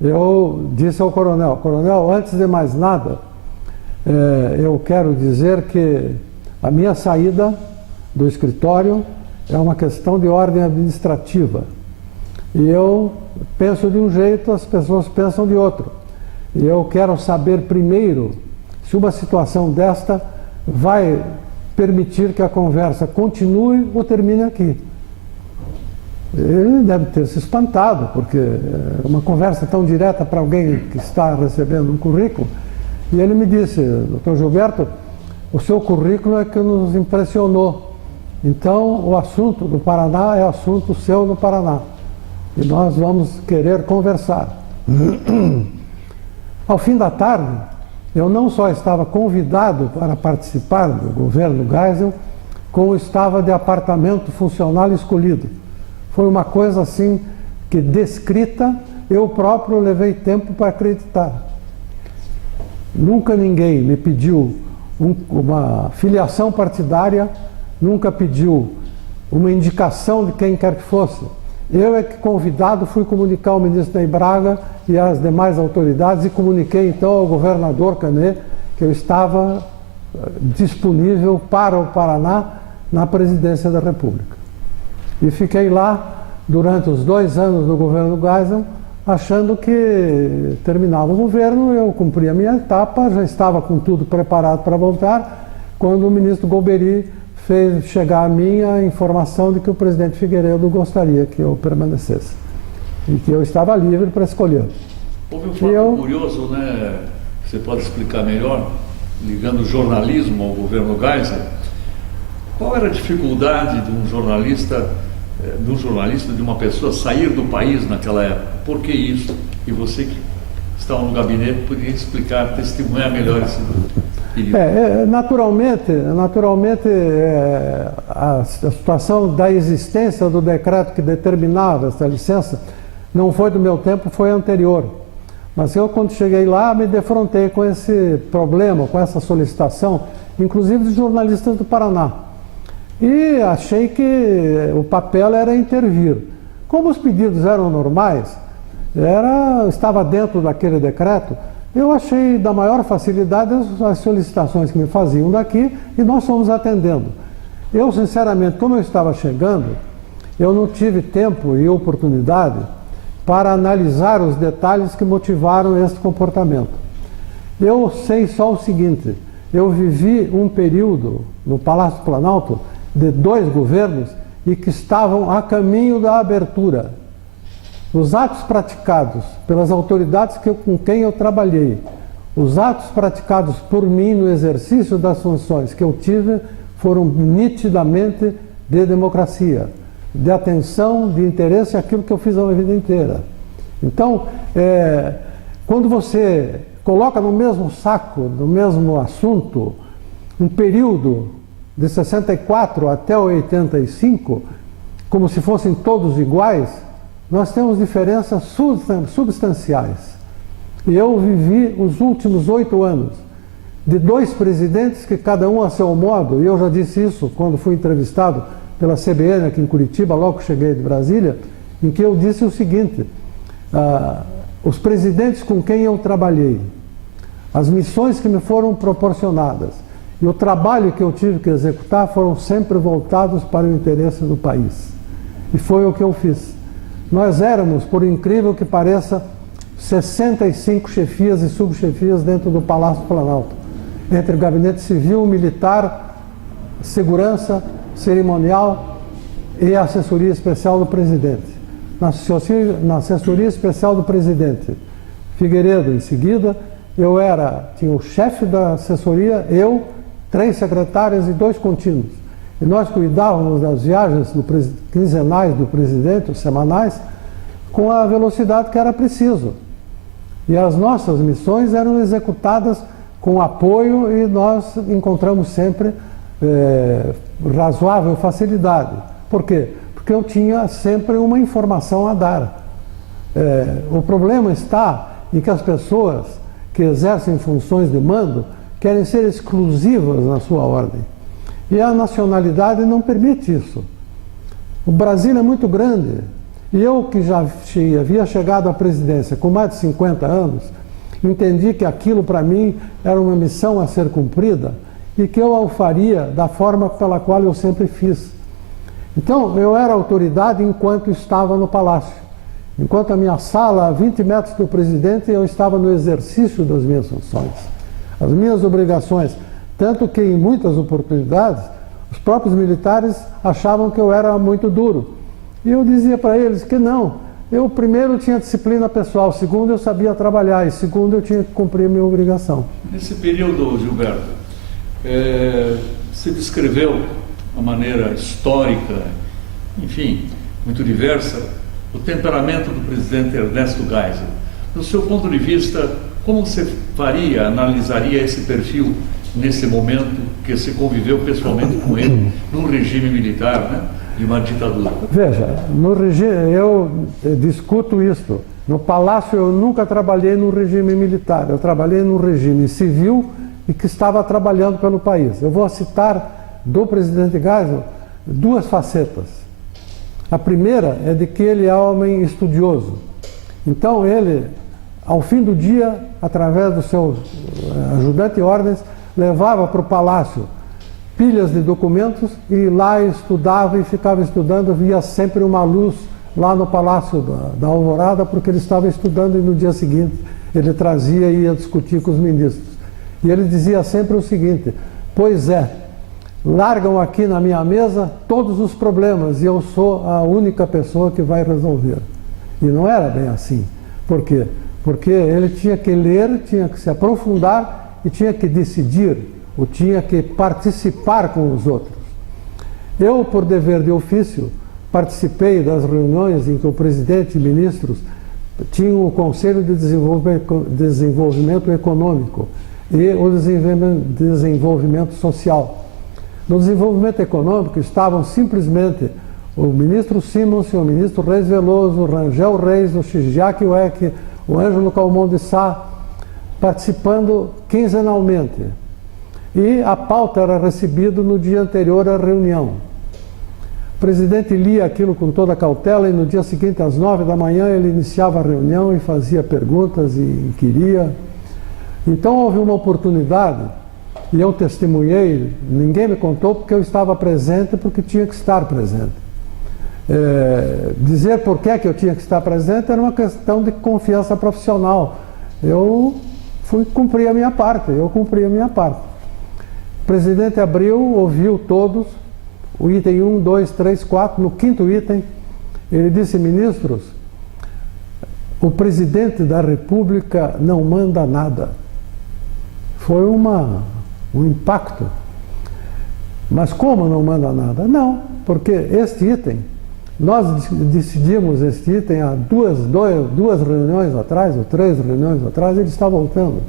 eu disse ao coronel, coronel, antes de mais nada, eu quero dizer que a minha saída do escritório é uma questão de ordem administrativa. E eu penso de um jeito, as pessoas pensam de outro. E eu quero saber primeiro se uma situação desta vai permitir que a conversa continue ou termine aqui. Ele deve ter se espantado, porque é uma conversa tão direta para alguém que está recebendo um currículo. E ele me disse: doutor Gilberto, o seu currículo é que nos impressionou. Então, o assunto do Paraná é assunto seu no Paraná. E nós vamos querer conversar. Ao fim da tarde, eu não só estava convidado para participar do governo Geisel, como estava de apartamento funcional escolhido. Foi uma coisa assim que, descrita, eu próprio levei tempo para acreditar. Nunca ninguém me pediu uma filiação partidária, nunca pediu uma indicação de quem quer que fosse. Eu é que, convidado, fui comunicar ao ministro Ney Braga e às demais autoridades, e comuniquei então ao governador Canet que eu estava disponível para o Paraná na presidência da República. E fiquei lá durante os 2 anos do governo Geisel, achando que terminava o governo, eu cumpria a minha etapa, já estava com tudo preparado para voltar, quando o ministro Golbery fez chegar a mim a informação de que o presidente Figueiredo gostaria que eu permanecesse e que eu estava livre para escolher. Houve um fato curioso, né? Você pode explicar melhor, ligando o jornalismo ao governo Geisel. Qual era a dificuldade de um jornalista, de uma pessoa sair do país naquela época? Por que isso? E você que estava no gabinete poderia explicar, testemunhar melhor esse período. Naturalmente, a situação da existência do decreto que determinava essa licença não foi do meu tempo, foi anterior. Mas eu, quando cheguei lá, me defrontei com esse problema, com essa solicitação, inclusive de jornalistas do Paraná. E achei que o papel era intervir. Como os pedidos eram normais, estava dentro daquele decreto, eu achei da maior facilidade as solicitações que me faziam daqui e nós fomos atendendo. Eu, sinceramente, como eu estava chegando, eu não tive tempo e oportunidade para analisar os detalhes que motivaram esse comportamento. Eu sei só o seguinte: eu vivi um período no Palácio do Planalto de 2 governos e que estavam a caminho da abertura. Os atos praticados pelas autoridades com quem eu trabalhei, os atos praticados por mim no exercício das funções que eu tive, foram nitidamente de democracia, de atenção, de interesse àquilo que eu fiz a minha vida inteira. Então, quando você coloca no mesmo saco, no mesmo assunto, um período de 64 até 85, como se fossem todos iguais, nós temos diferenças substanciais. E eu vivi os últimos 8 anos de 2 presidentes que cada um a seu modo, e eu já disse isso quando fui entrevistado pela CBN aqui em Curitiba, logo que cheguei de Brasília, em que eu disse o seguinte: os presidentes com quem eu trabalhei, as missões que me foram proporcionadas e o trabalho que eu tive que executar foram sempre voltados para o interesse do país. E foi o que eu fiz. Nós éramos, por incrível que pareça, 65 chefias e subchefias dentro do Palácio do Planalto, entre o gabinete civil, militar, segurança, cerimonial e a assessoria especial do presidente. Na assessoria especial do presidente Figueiredo, em seguida, tinha o chefe da assessoria, eu, 3 secretárias e 2 contínuos. E nós cuidávamos das viagens quinzenais do presidente, ou semanais, com a velocidade que era preciso. E as nossas missões eram executadas com apoio e nós encontramos sempre razoável facilidade. Por quê? Porque eu tinha sempre uma informação a dar. O problema está em que as pessoas que exercem funções de mando querem ser exclusivas na sua ordem. E a nacionalidade não permite isso. O Brasil é muito grande. E eu, que já havia chegado à presidência com mais de 50 anos, entendi que aquilo para mim era uma missão a ser cumprida e que eu o faria da forma pela qual eu sempre fiz. Então, eu era autoridade enquanto estava no palácio. Enquanto a minha sala, a 20 metros do presidente, eu estava no exercício das minhas funções, as minhas obrigações. Tanto que, em muitas oportunidades, os próprios militares achavam que eu era muito duro. E eu dizia para eles que não. Eu, primeiro, tinha disciplina pessoal. Segundo, eu sabia trabalhar. E segundo, eu tinha que cumprir a minha obrigação. Nesse período, Gilberto, você descreveu uma maneira histórica, enfim, muito diversa, o temperamento do presidente Ernesto Geisel. Do seu ponto de vista, como você faria, analisaria esse perfil nesse momento que você conviveu pessoalmente com ele, num regime militar, né, de uma ditadura? Veja, no regime, eu discuto isso. No Palácio eu nunca trabalhei no regime militar, eu trabalhei no regime civil e que estava trabalhando pelo país. Eu vou citar do presidente Geisel duas facetas. A primeira é de que ele é homem estudioso. Então ele, ao fim do dia, através do seu ajudante de ordens, levava para o palácio pilhas de documentos e lá estudava e ficava estudando, via sempre uma luz lá no Palácio da Alvorada, porque ele estava estudando e no dia seguinte ele trazia e ia discutir com os ministros. E ele dizia sempre o seguinte: pois é, largam aqui na minha mesa todos os problemas e eu sou a única pessoa que vai resolver. E não era bem assim. Por quê? Porque ele tinha que ler, tinha que se aprofundar e tinha que decidir, ou tinha que participar com os outros. Eu, por dever de ofício, participei das reuniões em que o presidente e ministros tinham o Conselho de Desenvolvimento Econômico e o desenvolvimento social. No desenvolvimento econômico estavam simplesmente o ministro Simons, o ministro Reis Veloso, o Rangel Reis, o Shigeaki Ueki, o Ângelo Calmon de Sá, participando quinzenalmente. E a pauta era recebida no dia anterior à reunião. O presidente lia aquilo com toda cautela e no dia seguinte, às 9 da manhã, ele iniciava a reunião e fazia perguntas e inquiria. Então houve uma oportunidade, e eu testemunhei, ninguém me contou porque eu estava presente, porque tinha que estar presente. Dizer por que eu tinha que estar presente era uma questão de confiança profissional. Eu fui cumprir a minha parte, eu cumpri a minha parte. O presidente abriu, ouviu todos, o item 1, 2, 3, 4, no quinto item, ele disse: ministros, o presidente da República não manda nada. Foi um impacto. Mas como não manda nada? Não, porque este item, nós decidimos este item há duas reuniões atrás, ou 3 reuniões atrás, ele está voltando.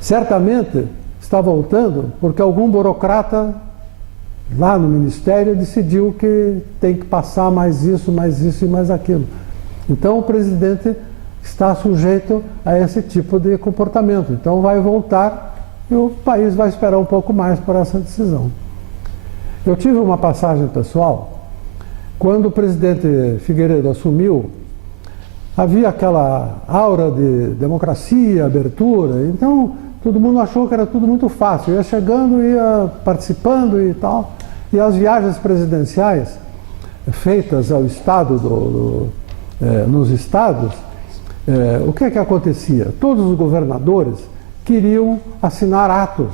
Certamente está voltando porque algum burocrata lá no Ministério decidiu que tem que passar mais isso e mais aquilo. Então o presidente está sujeito a esse tipo de comportamento. Então vai voltar e o país vai esperar um pouco mais para essa decisão. Eu tive uma passagem pessoal, quando o presidente Figueiredo assumiu, havia aquela aura de democracia, abertura, então todo mundo achou que era tudo muito fácil, ia chegando, ia participando e tal. E as viagens presidenciais feitas ao estado, nos estados, o que acontecia? Todos os governadores queriam assinar atos,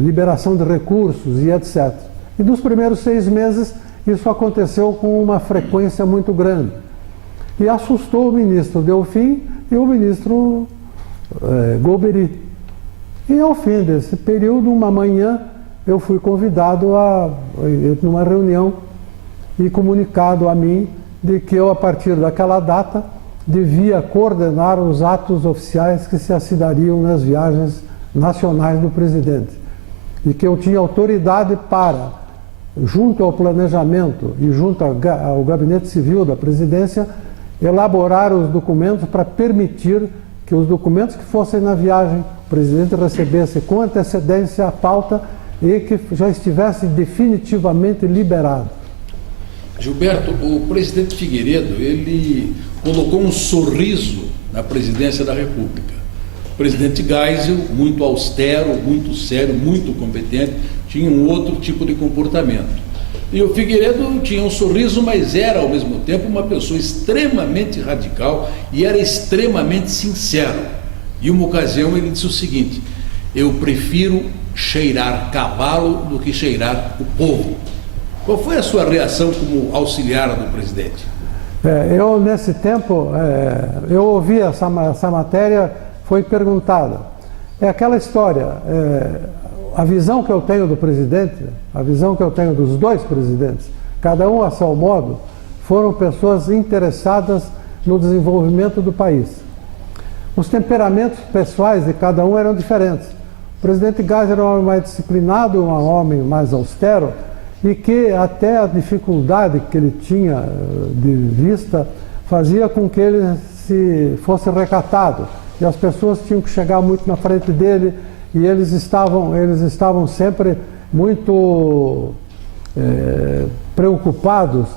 liberação de recursos e etc. E nos primeiros 6 meses isso aconteceu com uma frequência muito grande. E assustou o ministro Delfim e o ministro Golbery. E ao fim desse período, uma manhã, eu fui convidado a numa reunião e comunicado a mim de que eu, a partir daquela data, devia coordenar os atos oficiais que se assinariam nas viagens nacionais do presidente. E que eu tinha autoridade para, junto ao planejamento e junto ao gabinete civil da presidência, elaborar os documentos para permitir que os documentos que fossem na viagem, o presidente recebesse com antecedência a pauta e que já estivesse definitivamente liberado. Gilberto, o presidente Figueiredo, ele colocou um sorriso na presidência da República. O presidente Geisel, muito austero, muito sério, muito competente, tinha um outro tipo de comportamento. E o Figueiredo tinha um sorriso, mas era ao mesmo tempo uma pessoa extremamente radical e era extremamente sincero. E uma ocasião ele disse o seguinte: eu prefiro cheirar cavalo do que cheirar o povo. Qual foi a sua reação como auxiliar do presidente? Eu, nesse tempo, eu ouvi essa matéria, foi perguntada. É aquela história, a visão que eu tenho do presidente, a visão que eu tenho dos dois presidentes, cada um a seu modo, foram pessoas interessadas no desenvolvimento do país. Os temperamentos pessoais de cada um eram diferentes. O presidente Geisel era um homem mais disciplinado, um homem mais austero, e que até a dificuldade que ele tinha de vista fazia com que ele fosse recatado. E as pessoas tinham que chegar muito na frente dele, e eles estavam sempre muito preocupados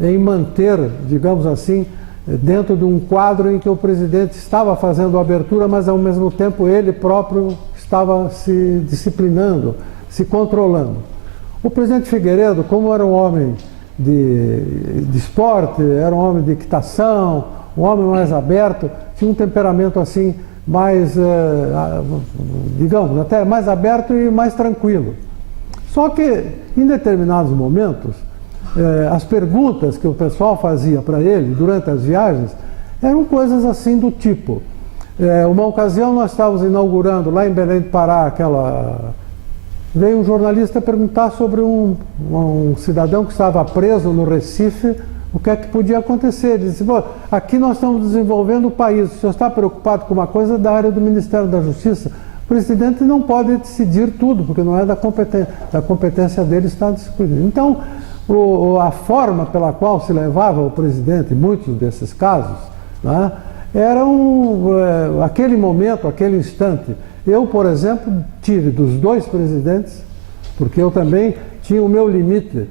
em manter, digamos assim, dentro de um quadro em que o presidente estava fazendo a abertura, mas ao mesmo tempo ele próprio estava se disciplinando, se controlando. O presidente Figueiredo, como era um homem de esporte, era um homem de equitação, um homem mais aberto, tinha um temperamento assim mais, digamos, até mais aberto e mais tranquilo. Só que em determinados momentos, as perguntas que o pessoal fazia para ele durante as viagens eram coisas assim do tipo: uma ocasião nós estávamos inaugurando lá em Belém do Pará veio um jornalista perguntar sobre um cidadão que estava preso no Recife, o que é que podia acontecer. Ele disse: aqui nós estamos desenvolvendo o país, o senhor está preocupado com uma coisa da área do Ministério da Justiça. O presidente não pode decidir tudo, porque não é da competência dele estar decidindo. Então, a forma pela qual se levava o presidente, em muitos desses casos, né, era aquele momento, aquele instante. Eu, por exemplo, tive dos dois presidentes, porque eu também tinha o meu limite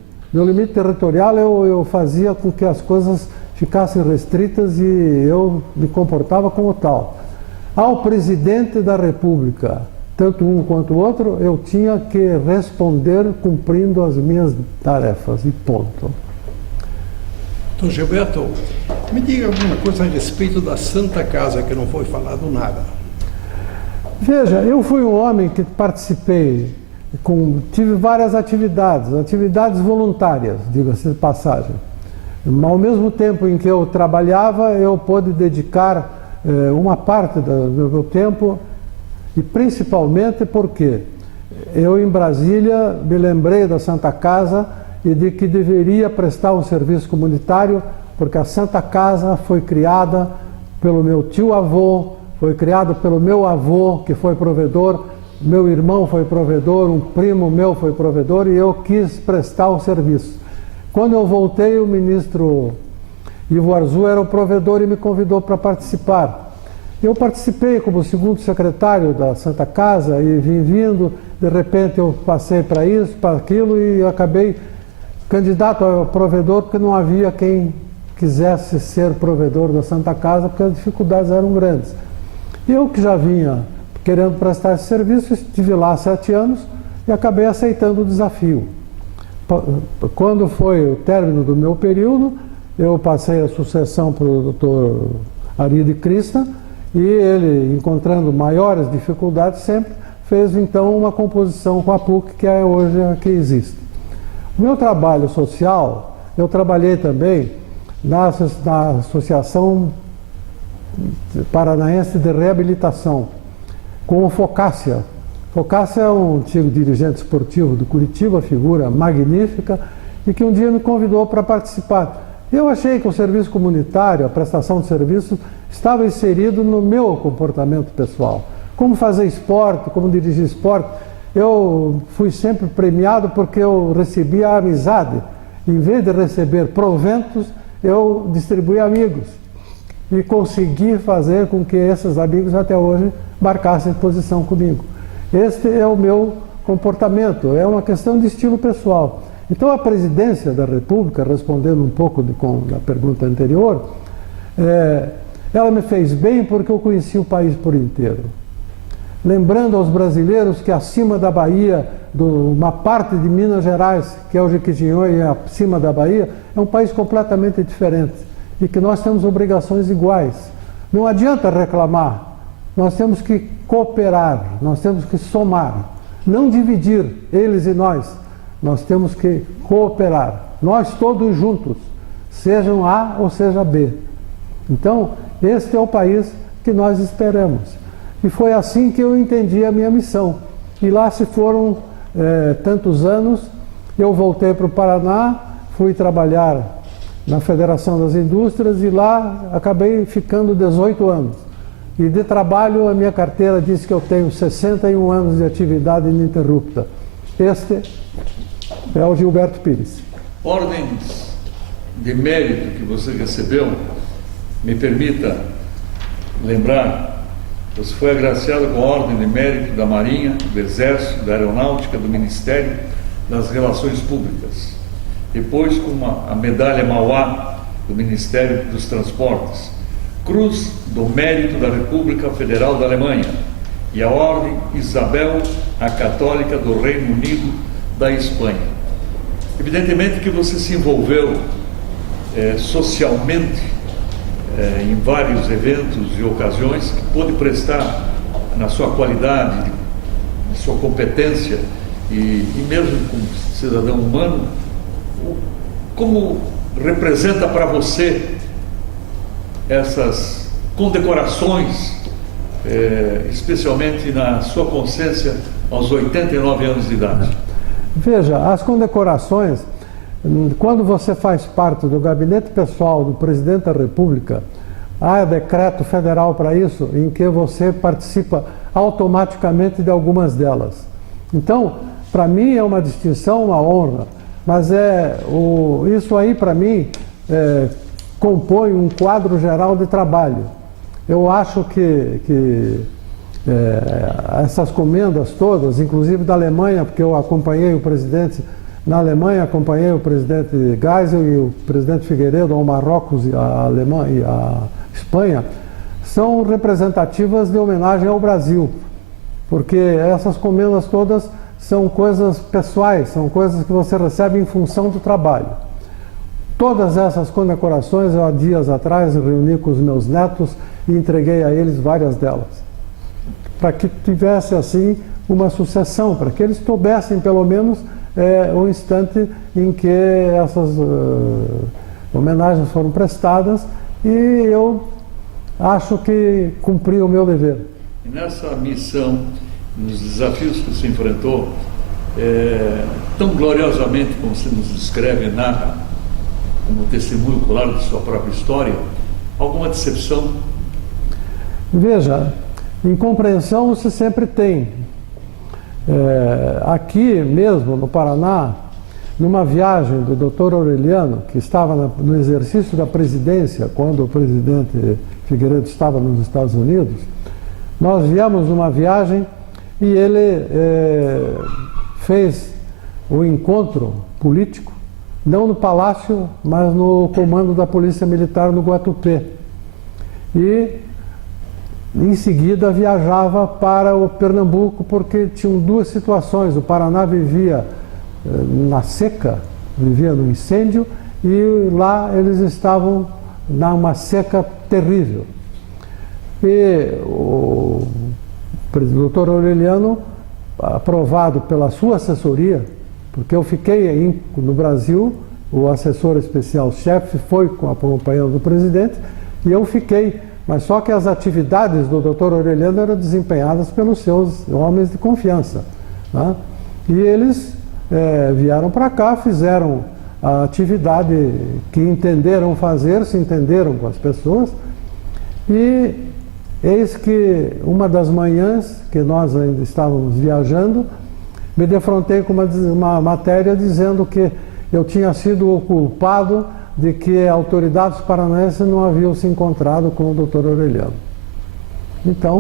territorial, eu fazia com que as coisas ficassem restritas e eu me comportava como tal. Ao presidente da República, tanto um quanto o outro, eu tinha que responder cumprindo as minhas tarefas e ponto. Doutor Gilberto, me diga alguma coisa a respeito da Santa Casa, que não foi falado nada. Veja, eu fui um homem que participei, tive várias atividades voluntárias, diga-se de passagem. Ao mesmo tempo em que eu trabalhava, eu pude dedicar uma parte do meu tempo, e principalmente porque eu em Brasília me lembrei da Santa Casa e de que deveria prestar um serviço comunitário, porque a Santa Casa foi criada pelo meu tio-avô, foi criada pelo meu avô, que foi provedor, meu irmão foi provedor, um primo meu foi provedor, e eu quis prestar o serviço. Quando eu voltei, o ministro Ivo Arzu era o provedor e me convidou para participar. Eu participei como segundo secretário da Santa Casa e vim vindo, de repente eu passei para isso, para aquilo e acabei candidato a provedor porque não havia quem quisesse ser provedor da Santa Casa porque as dificuldades eram grandes. Eu que já vinha querendo prestar esse serviço, estive lá há 7 anos e acabei aceitando o desafio. Quando foi o término do meu período, eu passei a sucessão para o doutor Ari de Crista e ele, encontrando maiores dificuldades sempre, fez então uma composição com a PUC, que é hoje a que existe. O meu trabalho social, eu trabalhei também na Associação Paranaense de Reabilitação, com o Focácia. Focácia é um antigo dirigente esportivo do Curitiba, figura magnífica, e que um dia me convidou para participar. Eu achei que o serviço comunitário, a prestação de serviços, estava inserido no meu comportamento pessoal. Como fazer esporte, como dirigir esporte. Eu fui sempre premiado porque eu recebia a amizade. Em vez de receber proventos, eu distribuía amigos. E consegui fazer com que esses amigos até hoje marcassem posição comigo. Este é o meu comportamento, é uma questão de estilo pessoal. Então a presidência da República, respondendo um pouco da pergunta anterior, ela me fez bem porque eu conheci o país por inteiro. lembrando aos brasileiros que acima da Bahia, uma parte de Minas Gerais, que é o Jequitinhonha, acima da Bahia, é um país completamente diferente e que nós temos obrigações iguais. Não adianta reclamar, nós temos que cooperar, nós temos que somar, não dividir eles e nós temos que cooperar, nós todos juntos, sejam A ou seja B. Então, este é o país que nós esperamos. E foi assim que eu entendi a minha missão. E lá se foram tantos anos, eu voltei para o Paraná, fui trabalhar na Federação das Indústrias e lá acabei ficando 18 anos. E de trabalho a minha carteira diz que eu tenho 61 anos de atividade ininterrupta. Este é o Gilberto Pires. Ordens de mérito que você recebeu, me permita lembrar, você foi agraciado com a Ordem de Mérito da Marinha, do Exército, da Aeronáutica, do Ministério das Relações Públicas. Depois com a Medalha Mauá do Ministério dos Transportes, Cruz do Mérito da República Federal da Alemanha e a Ordem Isabel a Católica do Reino Unido da Espanha. Evidentemente que você se envolveu socialmente em vários eventos e ocasiões que pôde prestar na sua qualidade, na sua competência e mesmo como cidadão humano, como representa para você essas condecorações, especialmente na sua consciência aos 89 anos de idade? Veja, as condecorações, quando você faz parte do gabinete pessoal do presidente da República, há decreto federal para isso, em que você participa automaticamente de algumas delas. Então, para mim é uma distinção, uma honra, mas isso aí para mim compõe um quadro geral de trabalho. Eu acho que essas comendas todas, inclusive da Alemanha, porque eu acompanhei o presidente na Alemanha, acompanhei o presidente Geisel e o presidente Figueiredo ao Marrocos e a Alemanha e a Espanha, são representativas de homenagem ao Brasil, porque essas comendas todas são coisas pessoais, são coisas que você recebe em função do trabalho. Todas essas condecorações, eu há dias atrás reuni com os meus netos e entreguei a eles várias delas, para que tivesse assim uma sucessão, para que eles soubessem pelo menos o instante em que essas homenagens foram prestadas, e eu acho que cumpri o meu dever. E nessa missão, nos desafios que você enfrentou, tão gloriosamente como você nos descreve e narra, como testemunho claro de sua própria história, alguma decepção? Veja, incompreensão você sempre tem. Aqui mesmo no Paraná, numa viagem do Dr. Aureliano, que estava no exercício da presidência, quando o presidente Figueiredo estava nos Estados Unidos, nós viemos numa viagem e ele fez o encontro político, não no Palácio, mas no comando da Polícia Militar no Guatupê. E em seguida viajava para o Pernambuco, porque tinham duas situações. O Paraná vivia na seca, vivia no incêndio, e lá eles estavam numa seca terrível. E o doutor Aureliano, aprovado pela sua assessoria, porque eu fiquei no Brasil, o assessor especial-chefe foi acompanhando o presidente, e eu fiquei. Mas só que as atividades do Dr. Aureliano eram desempenhadas pelos seus homens de confiança, né? E eles vieram para cá, fizeram a atividade que entenderam fazer, se entenderam com as pessoas, e eis que uma das manhãs que nós ainda estávamos viajando, me defrontei com uma matéria dizendo que eu tinha sido o culpado de que autoridades paranaenses não haviam se encontrado com o Dr. Aureliano. Então,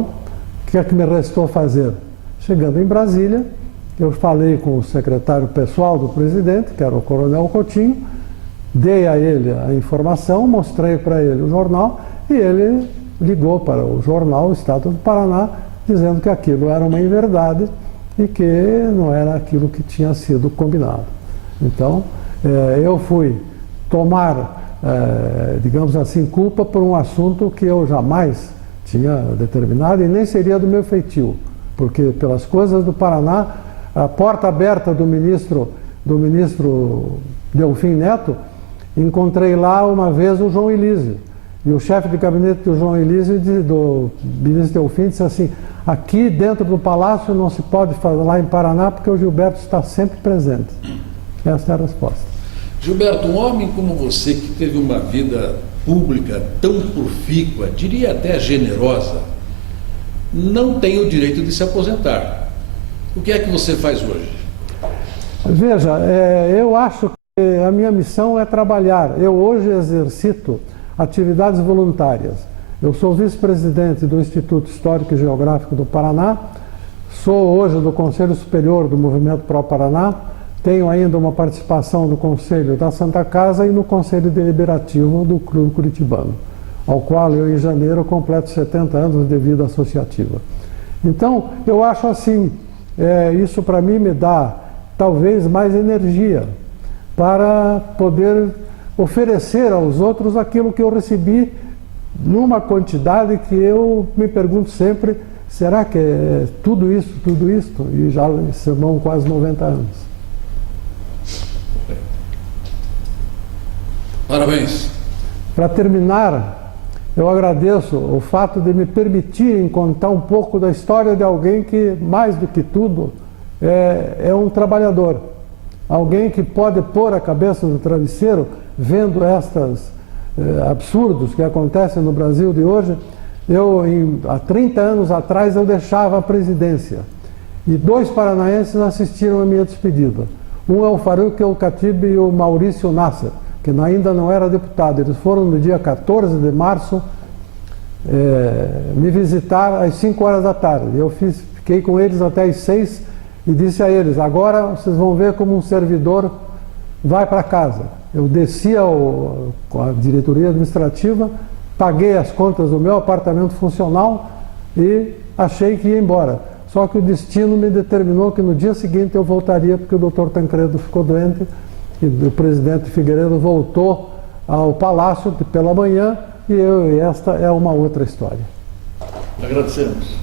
o que é que me restou fazer? Chegando em Brasília, eu falei com o secretário pessoal do presidente, que era o Coronel Coutinho, dei a ele a informação, mostrei para ele o jornal, e ele ligou para o jornal Estado do Paraná dizendo que aquilo era uma inverdade e que não era aquilo que tinha sido combinado. Então, eu fui tomar, digamos assim, culpa por um assunto que eu jamais tinha determinado e nem seria do meu feitio, porque pelas coisas do Paraná, a porta aberta do ministro Delfim Neto, encontrei lá uma vez o João Elísio. E o chefe de gabinete do João Elísio, do ministro Delfim, disse assim: aqui dentro do palácio não se pode falar em Paraná porque o Gilberto está sempre presente. Essa é a resposta. Gilberto, um homem como você, que teve uma vida pública tão profícua, diria até generosa, não tem o direito de se aposentar. O que é que você faz hoje? Veja, eu acho que a minha missão é trabalhar. Eu hoje exercito atividades voluntárias. Eu sou vice-presidente do Instituto Histórico e Geográfico do Paraná, sou hoje do Conselho Superior do Movimento Pro Paraná, tenho ainda uma participação no Conselho da Santa Casa e no Conselho Deliberativo do Clube Curitibano, ao qual eu, em janeiro, completo 70 anos de vida associativa. Então, eu acho assim, isso para mim me dá talvez mais energia para poder oferecer aos outros aquilo que eu recebi numa quantidade que eu me pergunto sempre, será que é tudo isso? E já são quase 90 anos. Parabéns. Para terminar, eu agradeço o fato de me permitirem contar um pouco da história de alguém que, mais do que tudo, é um trabalhador. Alguém que pode pôr a cabeça no travesseiro vendo estes absurdos que acontecem no Brasil de hoje. Há 30 anos atrás, eu deixava a presidência e 2 paranaenses assistiram a minha despedida. Um é o Faruq El-Khatib e o Maurício Nasser, que ainda não era deputado. Eles foram no dia 14 de março me visitar às 5 horas da tarde. Eu fiquei com eles até às 6 e disse a eles: agora vocês vão ver como um servidor vai para casa. Eu desci com a diretoria administrativa, paguei as contas do meu apartamento funcional e achei que ia embora. Só que o destino me determinou que no dia seguinte eu voltaria, porque o Dr. Tancredo ficou doente e o presidente Figueiredo voltou ao Palácio pela manhã e esta é uma outra história. Agradecemos.